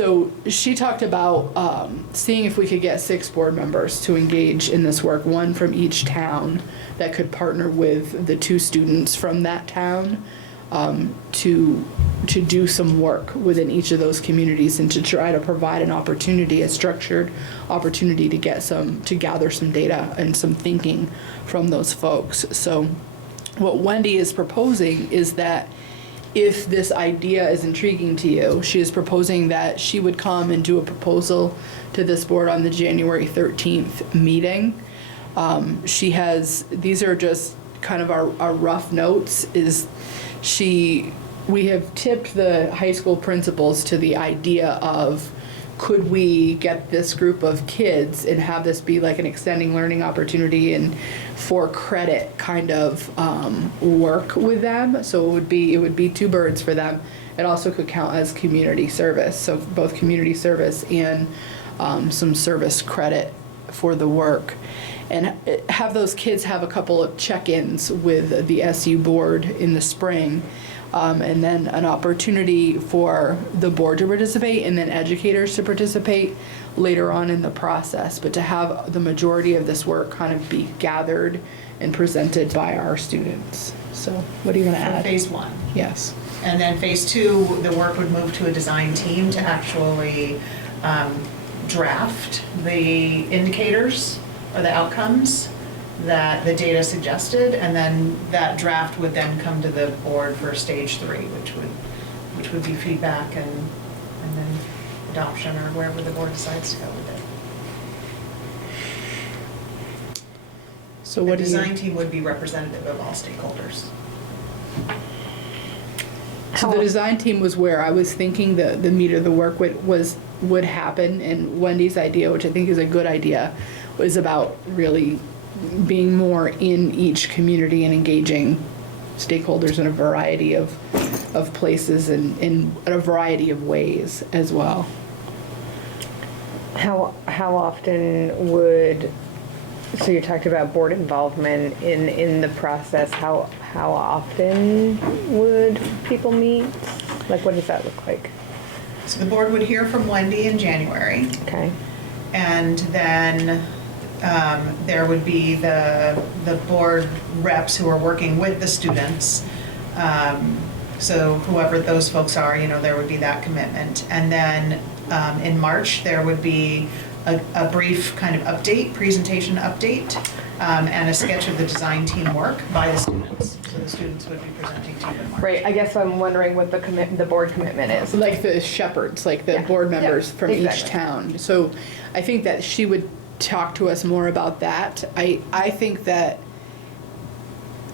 So she talked about seeing if we could get 6 board members to engage in this work, one from each town that could partner with the 2 students from that town to do some work within each of those communities and to try to provide an opportunity, a structured opportunity to gather some data and some thinking from those folks. So what Wendy is proposing is that if this idea is intriguing to you, she is proposing that she would come and do a proposal to this board on the January 13th meeting. These are just kind of our rough notes, we have tipped the high school principals to the idea of, could we get this group of kids and have this be like an extending learning opportunity and for credit kind of work with them? So it would be 2 birds for them. It also could count as community service, so both community service and some service credit for the work. And have those kids have a couple of check-ins with the SU board in the spring. And then an opportunity for the board to participate and then educators to participate later on in the process. But to have the majority of this work kind of be gathered and presented by our students. So what are you going to add? Phase 1. Yes. And then phase 2, the work would move to a design team to actually draft the indicators or the outcomes that the data suggested, and then that draft would then come to the board for stage 3, which would be feedback and then adoption or wherever the board decides to go with it. So what the do you? design team would be representative of all stakeholders. So the design team was where I was thinking the meat of the work would happen, and Wendy's idea, which I think is a good idea, was about really being more in each community and engaging stakeholders in a variety of places and in a variety of ways as well. How often would, so you talked about board involvement in the process, how often would people meet? Like, what does that look like? So the board would hear from Wendy in January. Okay. And then there would be the board reps who are working with the students. So whoever those folks are, there would be that commitment. And then in March, there would be a brief kind of presentation update, and a sketch of the design team work by the students. So the students would be presenting to you in March. Right, I guess I'm wondering what the board commitment is. Like the shepherds, like the board members from each town. So I think that she would talk to us more about that. I think that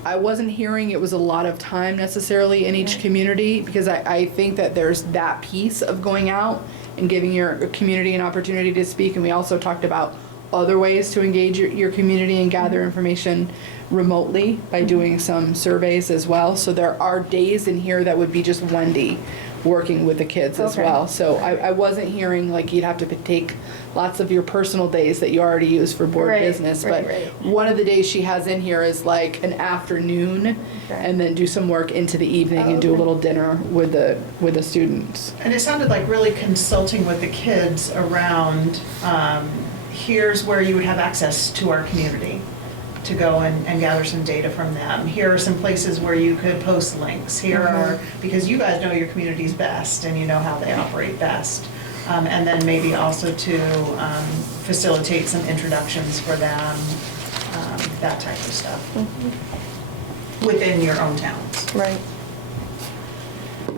I wasn't hearing it was a lot of time necessarily in each community, because I think that there's that piece of going out and giving your community an opportunity to speak. And we also talked about other ways to engage your community and gather information remotely by doing some surveys as well. So there are days in here that would be just Wendy working with the kids as well. So I wasn't hearing like you'd have to take lots of your personal days that you already use for board business. But one of the days she has in here is like an afternoon, and then do some work into the evening and do a little dinner with the students. And it sounded like really consulting with the kids around, here's where you would have access to our community to go and gather some data from them. Here are some places where you could post links. Here are, because you guys know your communities best and you know how they operate best. And then maybe also to facilitate some introductions for them, that type of stuff within your own towns. Right.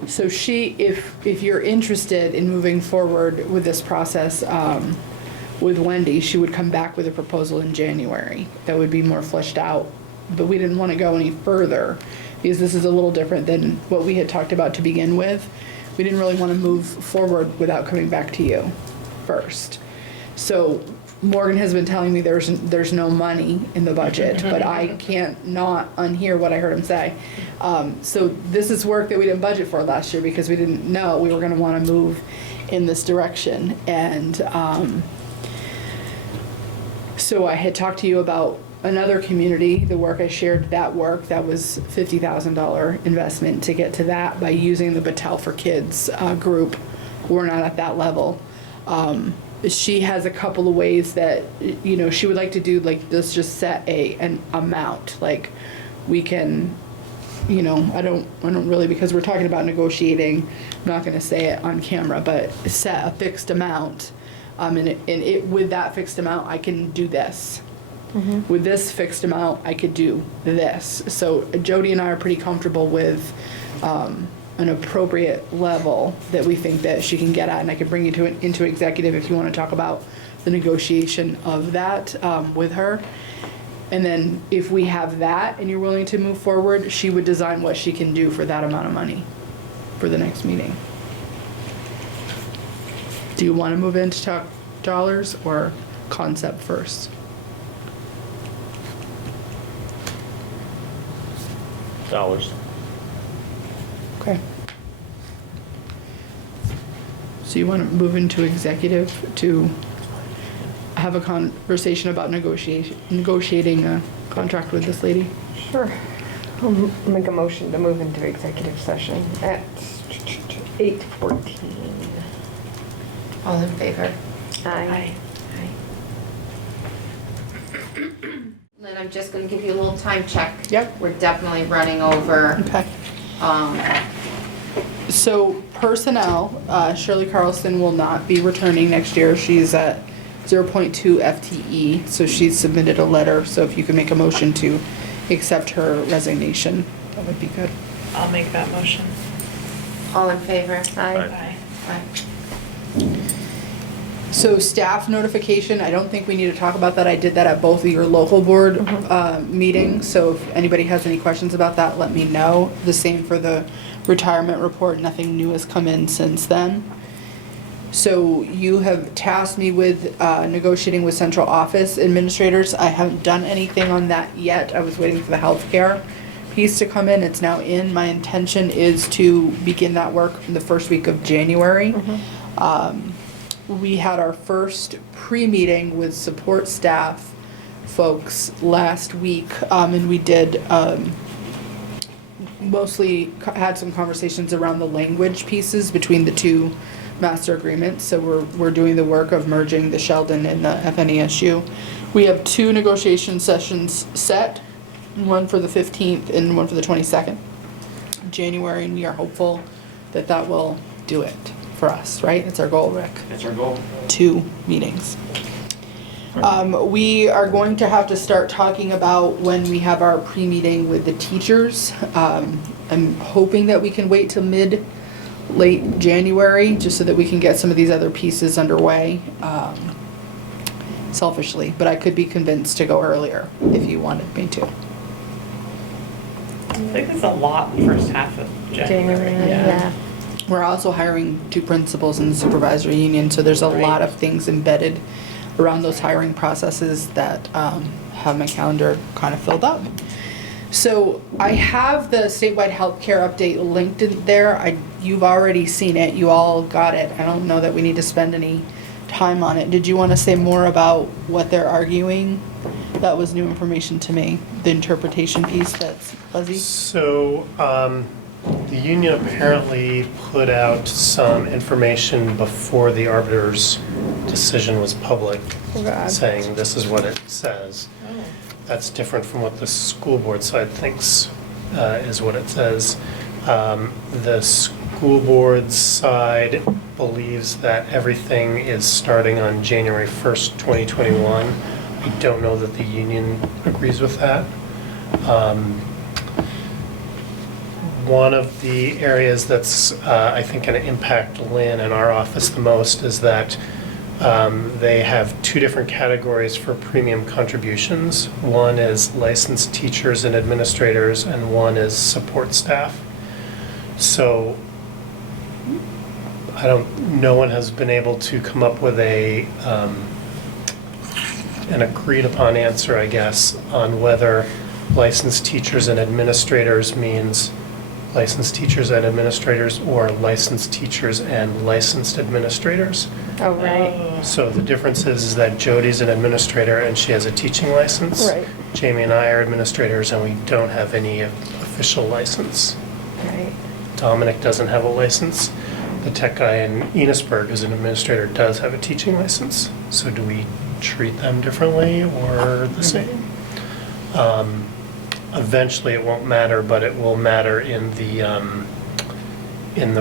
So if you're interested in moving forward with this process, with Wendy, she would come back with a proposal in January that would be more fleshed out. But we didn't want to go any further because this is a little different than what we had talked about to begin with. We didn't really want to move forward without coming back to you first. So Morgan has been telling me there's no money in the budget, but I can't not unhear what I heard him say. So this is work that we didn't budget for last year because we didn't know we were going to want to move in this direction. And so I had talked to you about another community, the work I shared, that was $50,000 investment to get to that by using the Battelle for Kids group we're not at that level. She has a couple of ways that, you know, she would like to do, like, let's just set an amount, like, we can, you know, I don't really, because we're talking about negotiating, I'm not gonna say it on camera, but set a fixed amount, and with that fixed amount, I can do this. With this fixed amount, I could do this. So Jody and I are pretty comfortable with, an appropriate level that we think that she can get at, and I could bring you into executive if you want to talk about the negotiation of that with her. And then if we have that and you're willing to move forward, she would design what she can do for that amount of money for the next meeting. Do you want to move into talk dollars or concept first? Dollars. Okay. So you want to move into executive to have a conversation about negotiating a contract with this lady? Sure. I'll make a motion to move into executive session at 8:14. All in favor? Aye. Lynn, I'm just gonna give you a little time check. Yep. We're definitely running over. Okay. So personnel, Shirley Carlson will not be returning next year. She's at 0.2 FTE, so she's submitted a letter. So if you could make a motion to accept her resignation, that would be good. I'll make that motion. All in favor? Aye. Aye. So staff notification, I don't think we need to talk about that. I did that at both of your local board meetings. So if anybody has any questions about that, let me know. The same for the retirement report. Nothing new has come in since then. So you have tasked me with negotiating with central office administrators. I haven't done anything on that yet. I was waiting for the healthcare piece to come in. It's now in. My intention is to begin that work in the first week of January. We had our first pre-meeting with support staff folks last week, and we did mostly had some conversations around the language pieces between the two master agreements. So we're doing the work of merging the Sheldon and the FNESU. We have 2 negotiation sessions set, one for the 15th and one for the 22nd of January, and we are hopeful that that will do it for us, right? It's our goal, Rick. That's our goal. 2 meetings. We are going to have to start talking about when we have our pre-meeting with the teachers. I'm hoping that we can wait till late January, just so that we can get some of these other pieces underway, selfishly. But I could be convinced to go earlier if you wanted me to. I think there's a lot in the first half of January. Yeah. We're also hiring 2 principals in the supervisory union, so there's a lot of things embedded around those hiring processes that have my calendar kind of filled up. So I have the statewide healthcare update linked in there. You've already seen it. You all got it. I don't know that we need to spend any time on it. Did you want to say more about what they're arguing? That was new information to me. The interpretation piece that's fuzzy. So, the union apparently put out some information before the arbiter's decision was public, saying this is what it says. That's different from what the school board side thinks is what it says. The school board side believes that everything is starting on January 1st, 2021. I don't know that the union agrees with that. One of the areas that's, I think, going to impact Lynn and our office the most is that they have 2 different categories for premium contributions. One is licensed teachers and administrators, and one is support staff. So no one has been able to come up with an agreed upon answer, I guess, on whether licensed teachers and administrators means licensed teachers and administrators or licensed teachers and licensed administrators. Oh, right. So the difference is that Jody's an administrator and she has a teaching license. Right. Jamie and I are administrators and we don't have any official license. Right. Dominic doesn't have a license. the tech guy in Enosburg as an administrator does have a teaching license. So do we treat them differently or the same? Eventually it won't matter, but it will matter in the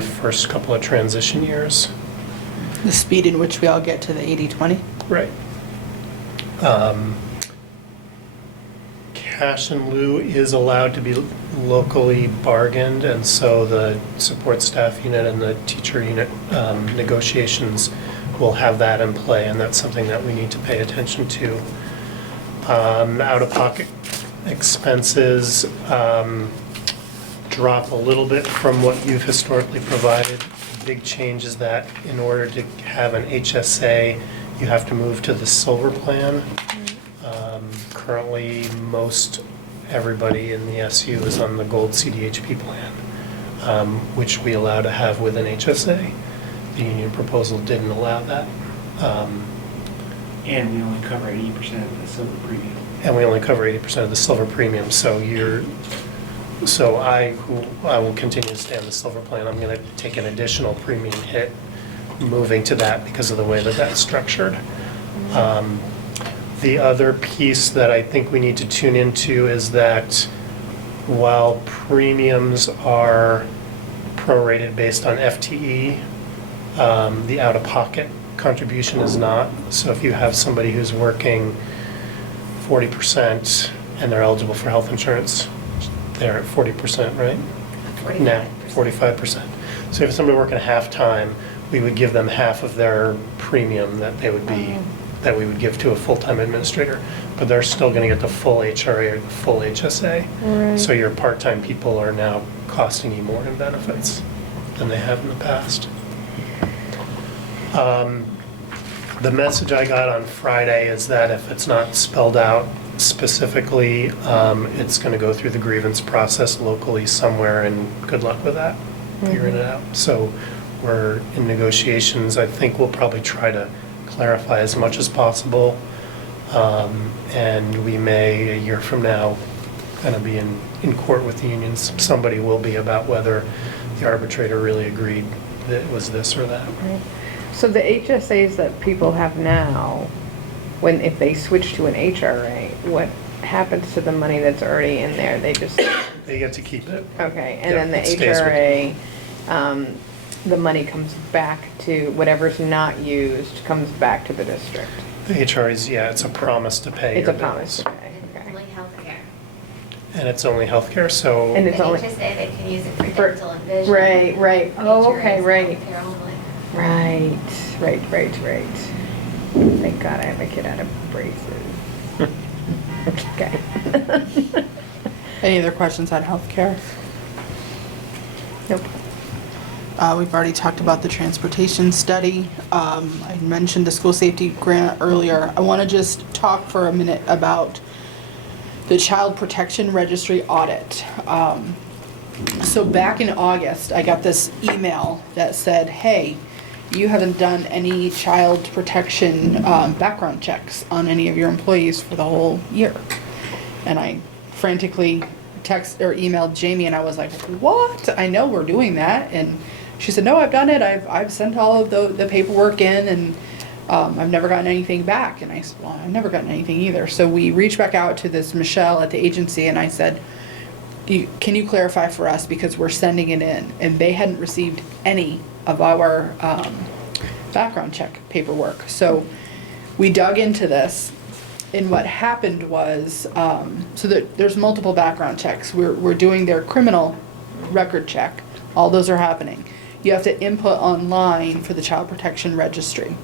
first couple of transition years. The speed in which we all get to the 80/20. Right. Cash in lieu is allowed to be locally bargained, and so the support staff unit and the teacher unit negotiations will have that in play, and that's something that we need to pay attention to. Out-of-pocket expenses drop a little bit from what you've historically provided. The big change is that in order to have an HSA, you have to move to the silver plan. Currently, most everybody in the SU is on the gold CDHP plan, which we allow to have with an HSA. The union proposal didn't allow that. And we only cover 80% of the silver premium. And we only cover 80% of the silver premium, so I will continue to stay on the silver plan. I'm gonna take an additional premium hit moving to that because of the way that that's structured. The other piece that I think we need to tune into is that while premiums are prorated based on FTE, the out-of-pocket contribution is not. So if you have somebody who's working 40% and they're eligible for health insurance, they're at 40%, right? 45%. Now, 45%. So if somebody working half-time, we would give them half of their premium that they would be, that we would give to a full-time administrator, but they're still gonna get the full HRA or the full HSA. Right. So your part-time people are now costing you more in benefits than they have in the past. The message I got on Friday is that if it's not spelled out specifically, it's gonna go through the grievance process locally somewhere, and good luck with that, figuring it out. So we're in negotiations. I think we'll probably try to clarify as much as possible. And we may, a year from now, kind of be in court with the unions. Somebody will be about whether the arbitrator really agreed that it was this or that. Right. So the HSAs that people have now, if they switch to an HRA, what happens to the money that's already in there? They just, They get to keep it. okay, and Yeah, then the it stays with HRA, the money comes back to, whatever's not used, comes back to the district. The HRA is, yeah, it's a promise to pay It's your a promise, bills. okay, okay. Only healthcare. And it's only healthcare, so. And it's The only, HSA, they can use it for For- dental and vision. right. Oh, HRA okay, is right. healthcare only. Right. Thank God I have a kid out of braces. Okay. Any other questions on healthcare? Nope. We've already talked about the transportation study. I mentioned the school safety grant earlier. I want to just talk for a minute about the child protection registry audit. So back in August, I got this email that said, hey, you haven't done any child protection background checks on any of your employees for the whole year. And I frantically text or emailed Jamie and I was like, what? I know we're doing that. And she said, no, I've done it. I've sent all of the paperwork in and I've never gotten anything back. And I said, well, I've never gotten anything either. So we reached back out to this Michelle at the agency and I said, can you clarify for us because we're sending it in? And they hadn't received any of our background check paperwork. So we dug into this, and what happened was, so that there's multiple background checks. We're doing their criminal record check. All those are happening. You have to input online for the child protection registry.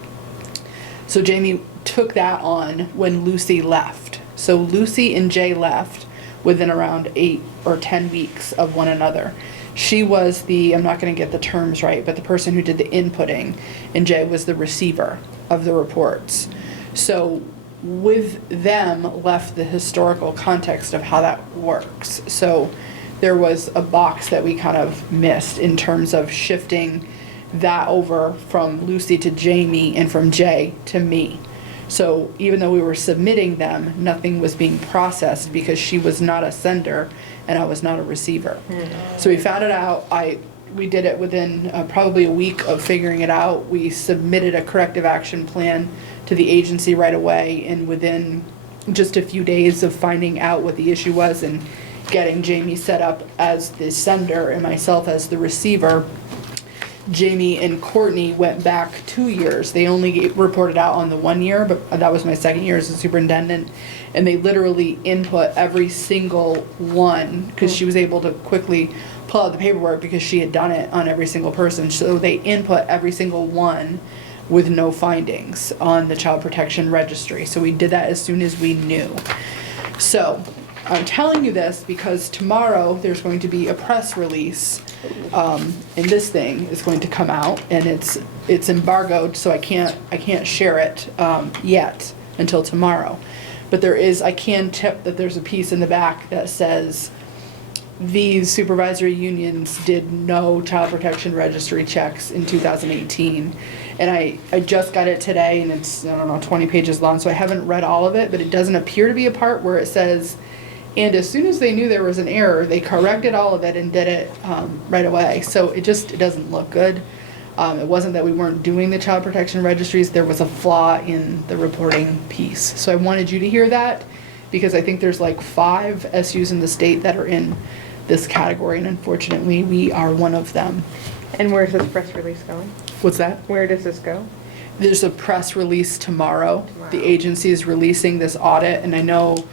So Jamie took that on when Lucy left. So Lucy and Jay left within around 8 or 10 weeks of one another. She was the, I'm not going to get the terms right, but the person who did the inputting, and Jay was the receiver of the reports. So with them left the historical context of how that works. So there was a box that we kind of missed in terms of shifting that over from Lucy to Jamie and from Jay to me. So even though we were submitting them, nothing was being processed because she was not a sender and I was not a receiver. So we found it out. I we did it within probably a week of figuring it out. We submitted a corrective action plan to the agency right away, and within just a few days of finding out what the issue was and getting Jamie set up as the sender and myself as the receiver, Jamie and Courtney went back 2 years. They only reported out on the 1 year, but that was my second year as a superintendent. And they literally input every single one, because she was able to quickly pull out the paperwork because she had done it on every single person. So they input every single one with no findings on the child protection registry. So we did that as soon as we knew. So I'm telling you this because tomorrow there's going to be a press release, and this thing is going to come out, and it's embargoed, so I can't share it yet until tomorrow. But I can tip that there's a piece in the back that says these supervisory unions did no child protection registry checks in 2018. And I just got it today, and it's, I don't know, 20 pages long, so I haven't read all of it, but it doesn't appear to be a part where it says, and as soon as they knew there was an error, they corrected all of it and did it right away. So it doesn't look good. It wasn't that we weren't doing the child protection registries, there was a flaw in the reporting piece. So I wanted you to hear that, because I think there's like 5 SUs in the state that are in this category, and unfortunately we are one of them. And where's this press release going? What's that? Where does this go? There's a press release tomorrow. The agency is releasing this audit, and I know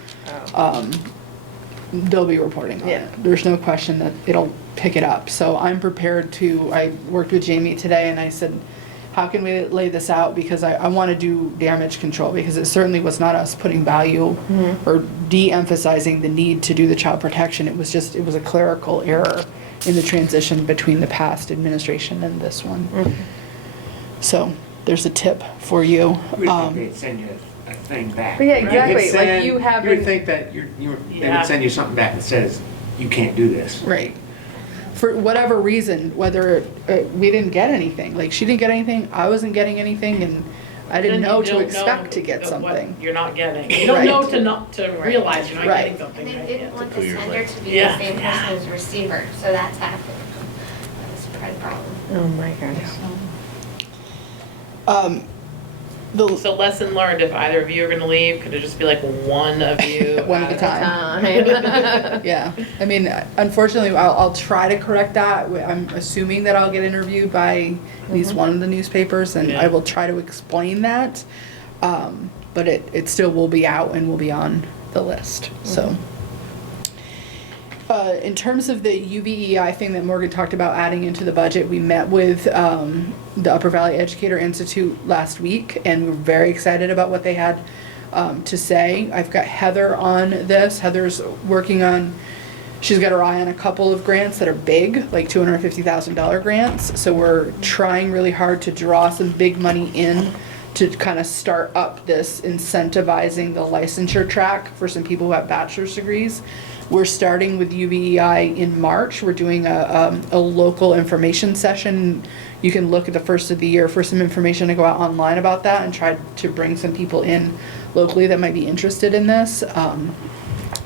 they'll be reporting on it. There's no question that it'll pick it up. So I'm prepared to, I worked with Jamie today and I said, how can we lay this out? Because I want to do damage control, because it certainly was not us putting value or de-emphasizing the need to do the child protection. It was a clerical error in the transition between the past administration and this one. So there's a tip for you. We think they'd send you a thing back. But yeah, exactly. You'd Like send- you haven't. You would think that they would send you something back that says, you can't do this. Right. For whatever reason, whether we didn't get anything, like she didn't get anything, I wasn't getting anything, and I didn't know to expect to get something. You're not getting. You don't know to realize you're not getting something. And right? they didn't want the 2 years sender later. to be the same person as receiver, so that's happened. That's a problem. Oh my gosh. So lesson learned, if either of you are gonna leave, could it just be like one of you? One at a time. Yeah, I mean, unfortunately, I'll try to correct that. I'm assuming that I'll get interviewed by at least one of the newspapers, and I will try to explain that. But it still will be out and will be on the list, so. In terms of the UBEI thing that Morgan talked about adding into the budget, we met with the Upper Valley Educator Institute last week, and we're very excited about what they had to say. I've got Heather on this. Heather's working on, she's got her eye on a couple of grants that are big, like $250,000 grants. So we're trying really hard to draw some big money in to kind of start up this incentivizing the licensure track for some people who have bachelor's degrees. We're starting with UBEI in March. We're doing a local information session. You can look at the first of the year for some information to go out online about that and try to bring some people in locally that might be interested in this.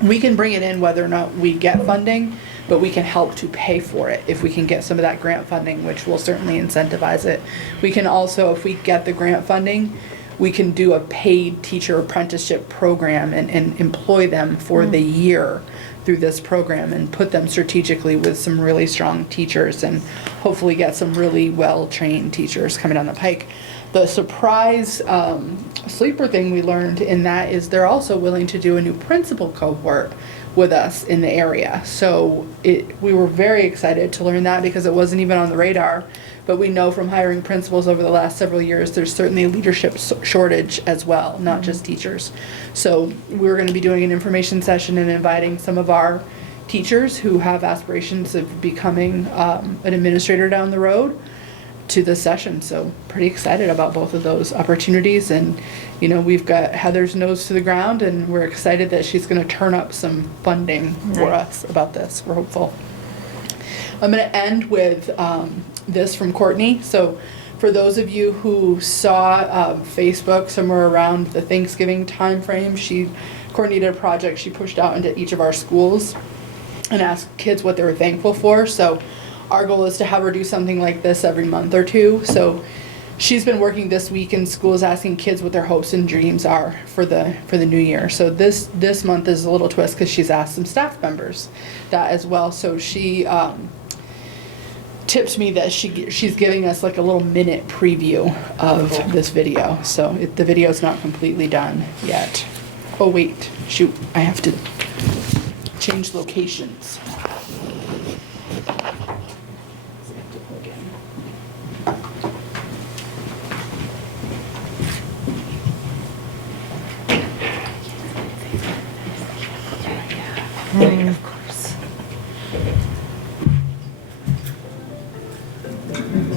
We can bring it in whether or not we get funding, but we can help to pay for it if we can get some of that grant funding, which will certainly incentivize it. We can also, if we get the grant funding, we can do a paid teacher apprenticeship program and employ them for the year through this program and put them strategically with some really strong teachers and hopefully get some really well-trained teachers coming down the pike. The surprise sleeper thing we learned in that is they're also willing to do a new principal cohort with us in the area. So we were very excited to learn that because it wasn't even on the radar. But we know from hiring principals over the last several years, there's certainly a leadership shortage as well, not just teachers. So we're going to be doing an information session and inviting some of our teachers who have aspirations of becoming an administrator down the road to the session. So pretty excited about both of those opportunities. And, you know, we've got Heather's nose to the ground and we're excited that she's going to turn up some funding for us about this. We're hopeful. I'm going to end with this from Courtney. So for those of you who saw Facebook somewhere around the Thanksgiving time frame, Courtney did a project she pushed out into each of our schools and asked kids what they were thankful for. So our goal is to have her do something like this every month or two. So she's been working this week in schools asking kids what their hopes and dreams are for the new year. So this month is a little twist because she's asked some staff members that as well. So she tipped me that she's giving us like a little minute preview of this video. So the video's not completely done yet. Oh wait, shoot, I have to change locations. Of course.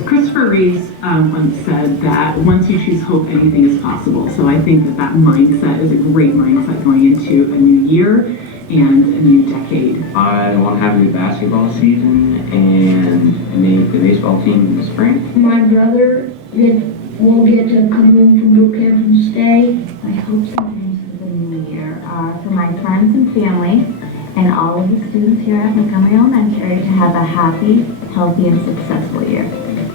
Christopher Reeves once said that once you choose hope, anything is possible. So I think that mindset is a great mindset going into a new year and a new decade. I want to have a good basketball season and make the baseball team in the spring. My brother will get to come home from boot camp and stay. My hopes and dreams for the new year are for my friends and family and all of the students here at Montgomery Elementary to have a happy, healthy, and successful year.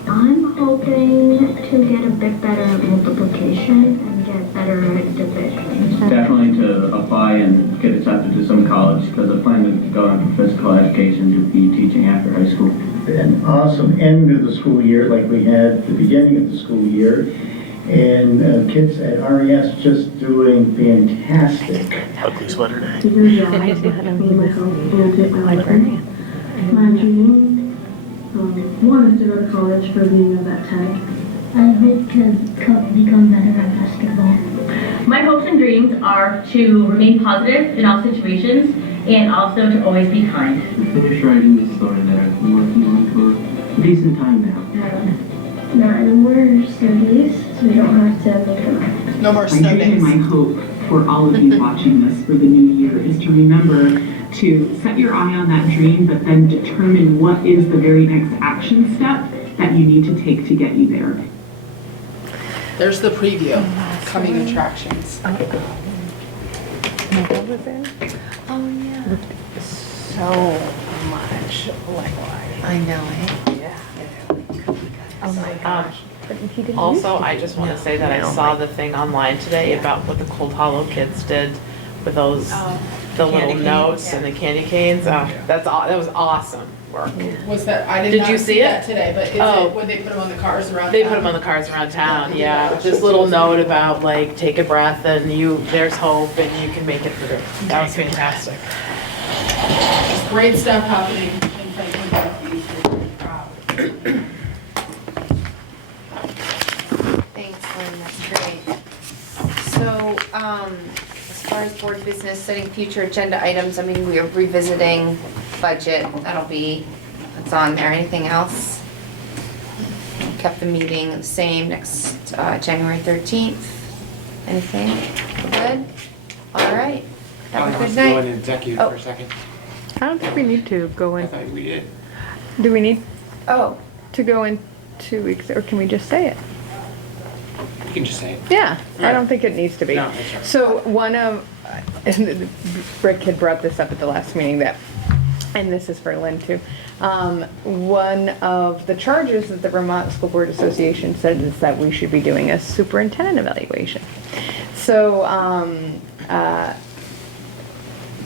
I'm hoping to get a bit better at multiplication and get better at division. Definitely to apply and get accepted to some college because I plan to go into physical education to be teaching after high school. An awesome end to the school year like we had at the beginning of the school year. And kids at RES just doing fantastic. Ugly sweater day. My dream, one is to go to college for being a vet tech. I hope to become better at basketball. My hopes and dreams are to remain positive in all situations and also to always be kind. Finish writing the story that I've been working on for a decent time now. Not anymore studies, so we don't have to make them up. No more My dream and my hope for all of you watching this for the new year is to remember to set your eye on that dream, but then determine what is the very next action step that you need to take to get you there. There's the preview. Coming attractions. Oh yeah. So much like I know, eh? yeah. Oh my gosh. But he didn't Also, used to I do just want to that. say that I saw the thing online today about what the Cold Hollow kids did with those, the little Candy notes canes, and the candy canes. Oh, that was awesome work. Was that, I did Did not you see that it? today, but is Oh. it when they put them on the cars around They town? put them on the cars around town, yeah, with this little note about like, take a breath and there's hope and you can make it through. That was fantastic. Just great stuff happening in Franklin Northeast. We're really proud. Thanks, Lynn, that's great. So, as far as board business, setting future agenda items, I mean, we are revisiting budget, that's on there. Anything else? Kept the meeting the same next, January 13th. Anything? Good? All right. Have a good Go in night. executive Oh. for a second. I don't think we need to go I in. thought we did. Do we need Oh, to go in 2 weeks, or can we just say it? You can just say it. Yeah, I don't think it needs to be. No, that's right. So one of, and Rick had brought this up at the last meeting that, and this is for Lynn too. One of the charges that the Vermont School Board Association said is that we should be doing a superintendent evaluation. So,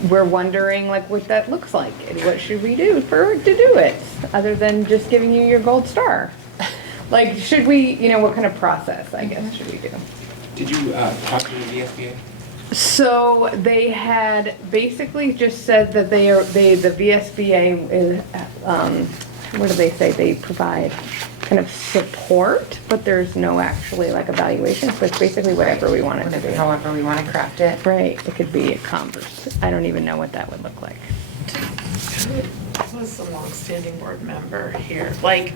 we're wondering like what that looks like and what should we do to do it, other than just giving you your gold star. Like, should we, what kind of process, I guess, should we do? Did you talk to the VSBA? So they had basically just said that the VSBA is, what do they say? They provide kind of support, but there's no actually like evaluation. So it's basically whatever we want it to be. however we want to craft it. Right, it could be a Converse. I don't even know what that would look like. Who was the longstanding board member here? Like,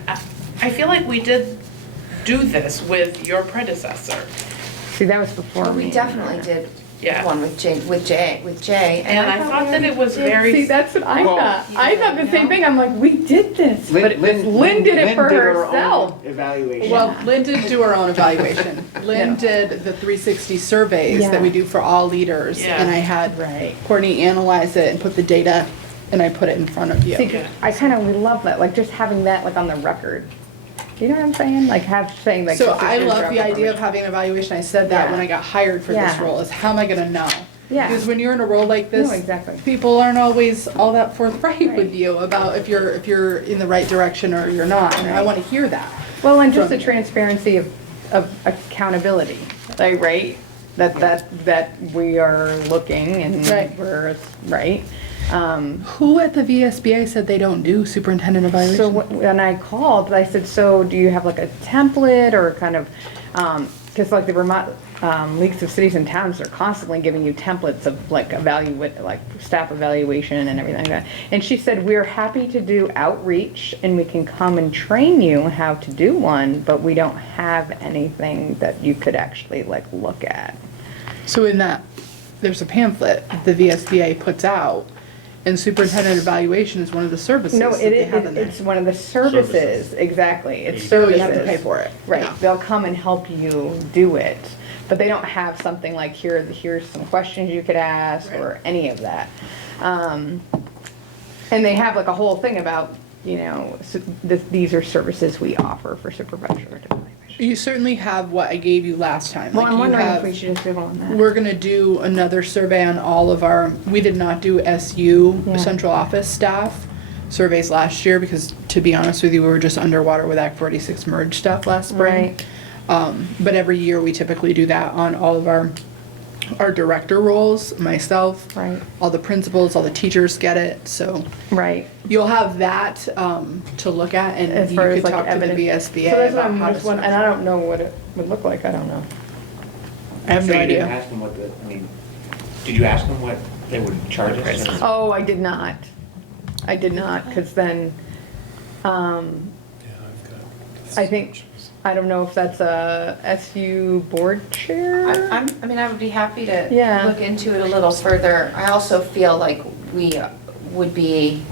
I feel like we did do this with your predecessor. See, that was before Well, me. we definitely did Yeah. one with Jay. And I thought that it was See, very, that's what I Well, thought. I thought the same thing. I'm like, we did this, but Lynn did it for herself. Evaluation. Well, Lynn didn't do her own evaluation. Lynn did the 360 surveys that we do for all leaders. Yeah. And I had Right. Courtney analyze it and put the data and I put it in front of you. See, we love that, like, just having that, like, on the record. You know what I'm saying? Like, saying, like. So this is I your love job the idea of information. having an evaluation. I said that when I got hired for this Yeah. role, is how am I gonna know? Yeah. Because when you're in a role like this, No, exactly. people aren't always all that forthright with you about if you're in the right direction or you're not, and I wanna hear that. Well, and just from the you. transparency of accountability, like, right? That we are looking and Right. we're, right? Who at the VSBA said they don't do superintendent evaluation? So when I called, I said, so do you have like a template or kind of, because like the Vermont Leagues of Cities and Towns are constantly giving you templates of like staff evaluation and everything like that. And she said, we're happy to do outreach and we can come and train you how to do one, but we don't have anything that you could actually like look at. So in that, there's a pamphlet the VSBA puts out, and superintendent evaluation is one of the services No, that they have in there. it's one of the services, exactly, it's So services. you have to pay for it. Right, Yeah. they'll come and help you do it, but they don't have something like, here's some questions you could ask, or any of that. And they have like a whole thing about, you know, these are services we offer for supervisory evaluation. You certainly have what I gave you last time. Well, Like I'm you wondering if have- we should just go on that. We're gonna do another survey on all of our, we did not do SU, Yeah. central office staff surveys last year because, to be honest with you, we were just underwater with Act 46 merge stuff last spring. Right. But every year we typically do that on all of our director roles, myself. Right. All the principals, all the teachers get it, so. Right. You'll have that, to look at and As you far as could like talk to the evidence. VSBA So that's what about I'm how to just wondering, and I don't know what it would look like, I don't know. I have no So you didn't idea. ask them what did you ask them what they would charge us? or- Oh, I did not. I did not, because then, I think, I don't know if that's a SU board chair? I would be happy to Yeah. look into it a little further. I also feel like we would be,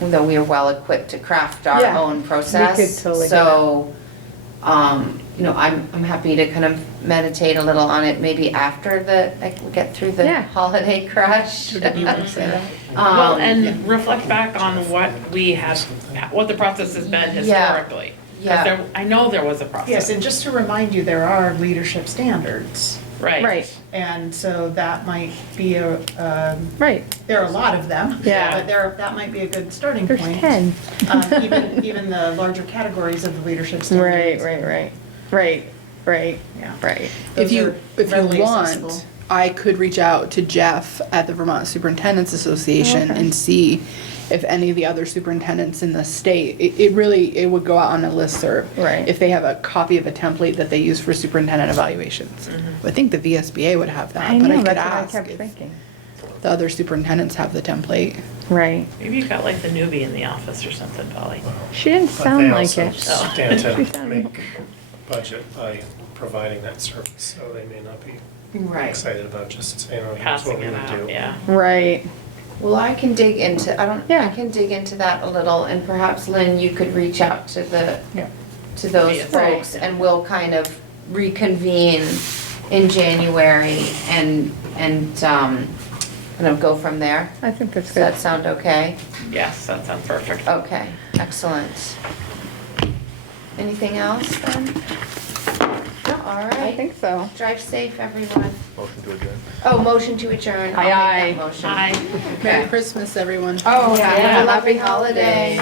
though we are well equipped to craft our Yeah, own we could process. totally do So, I'm happy to kind of meditate a little on it, maybe after we get through the Yeah. holiday crush. Do you want to say that? Well, Um, and reflect back on what what the process has been historically. 'Cause Yeah. I know there was a process. Yes, and just to remind you, there are leadership standards. Right. Right, And so that might be right. there are a lot of them. Yeah. But that might be a good starting There's point. 10. Even the larger categories of the leadership Right, standards. right. Yeah. Right. If Those you are readily accessible. want, I could reach out to Jeff at the Vermont Superintendents Association Okay. and see if any of the other superintendents in the state, it would go out on a listserv. Right. If they have a copy of a template that they use for superintendent evaluations. I think the VSBA would have that, I but I know, could that's what I ask kept if thinking. the other superintendents have the template. Right. Maybe you got like the newbie in the office or something, Polly. She didn't But sound they like also it. stand She to sounded- make budget by providing that service, so they may not be Right. excited about just saying, oh, here's Passing what we it would out, do. yeah. Right. Well, I can dig into, I Yeah. can dig into that a little, and perhaps Lynn, you could reach out to to those Yes. folks, and we'll kind of reconvene in January and kind of go from there. I think that's Does good. that sound okay? Yes, that sounds perfect. Okay, excellent. Anything else then? No, all right. I think so. Drive safe, everyone. Motion to adjourn. Oh, motion to adjourn. I'll Aye, make that motion. Aye. Merry Okay. Christmas, everyone. Oh, yeah, have a Yeah. lovely holiday.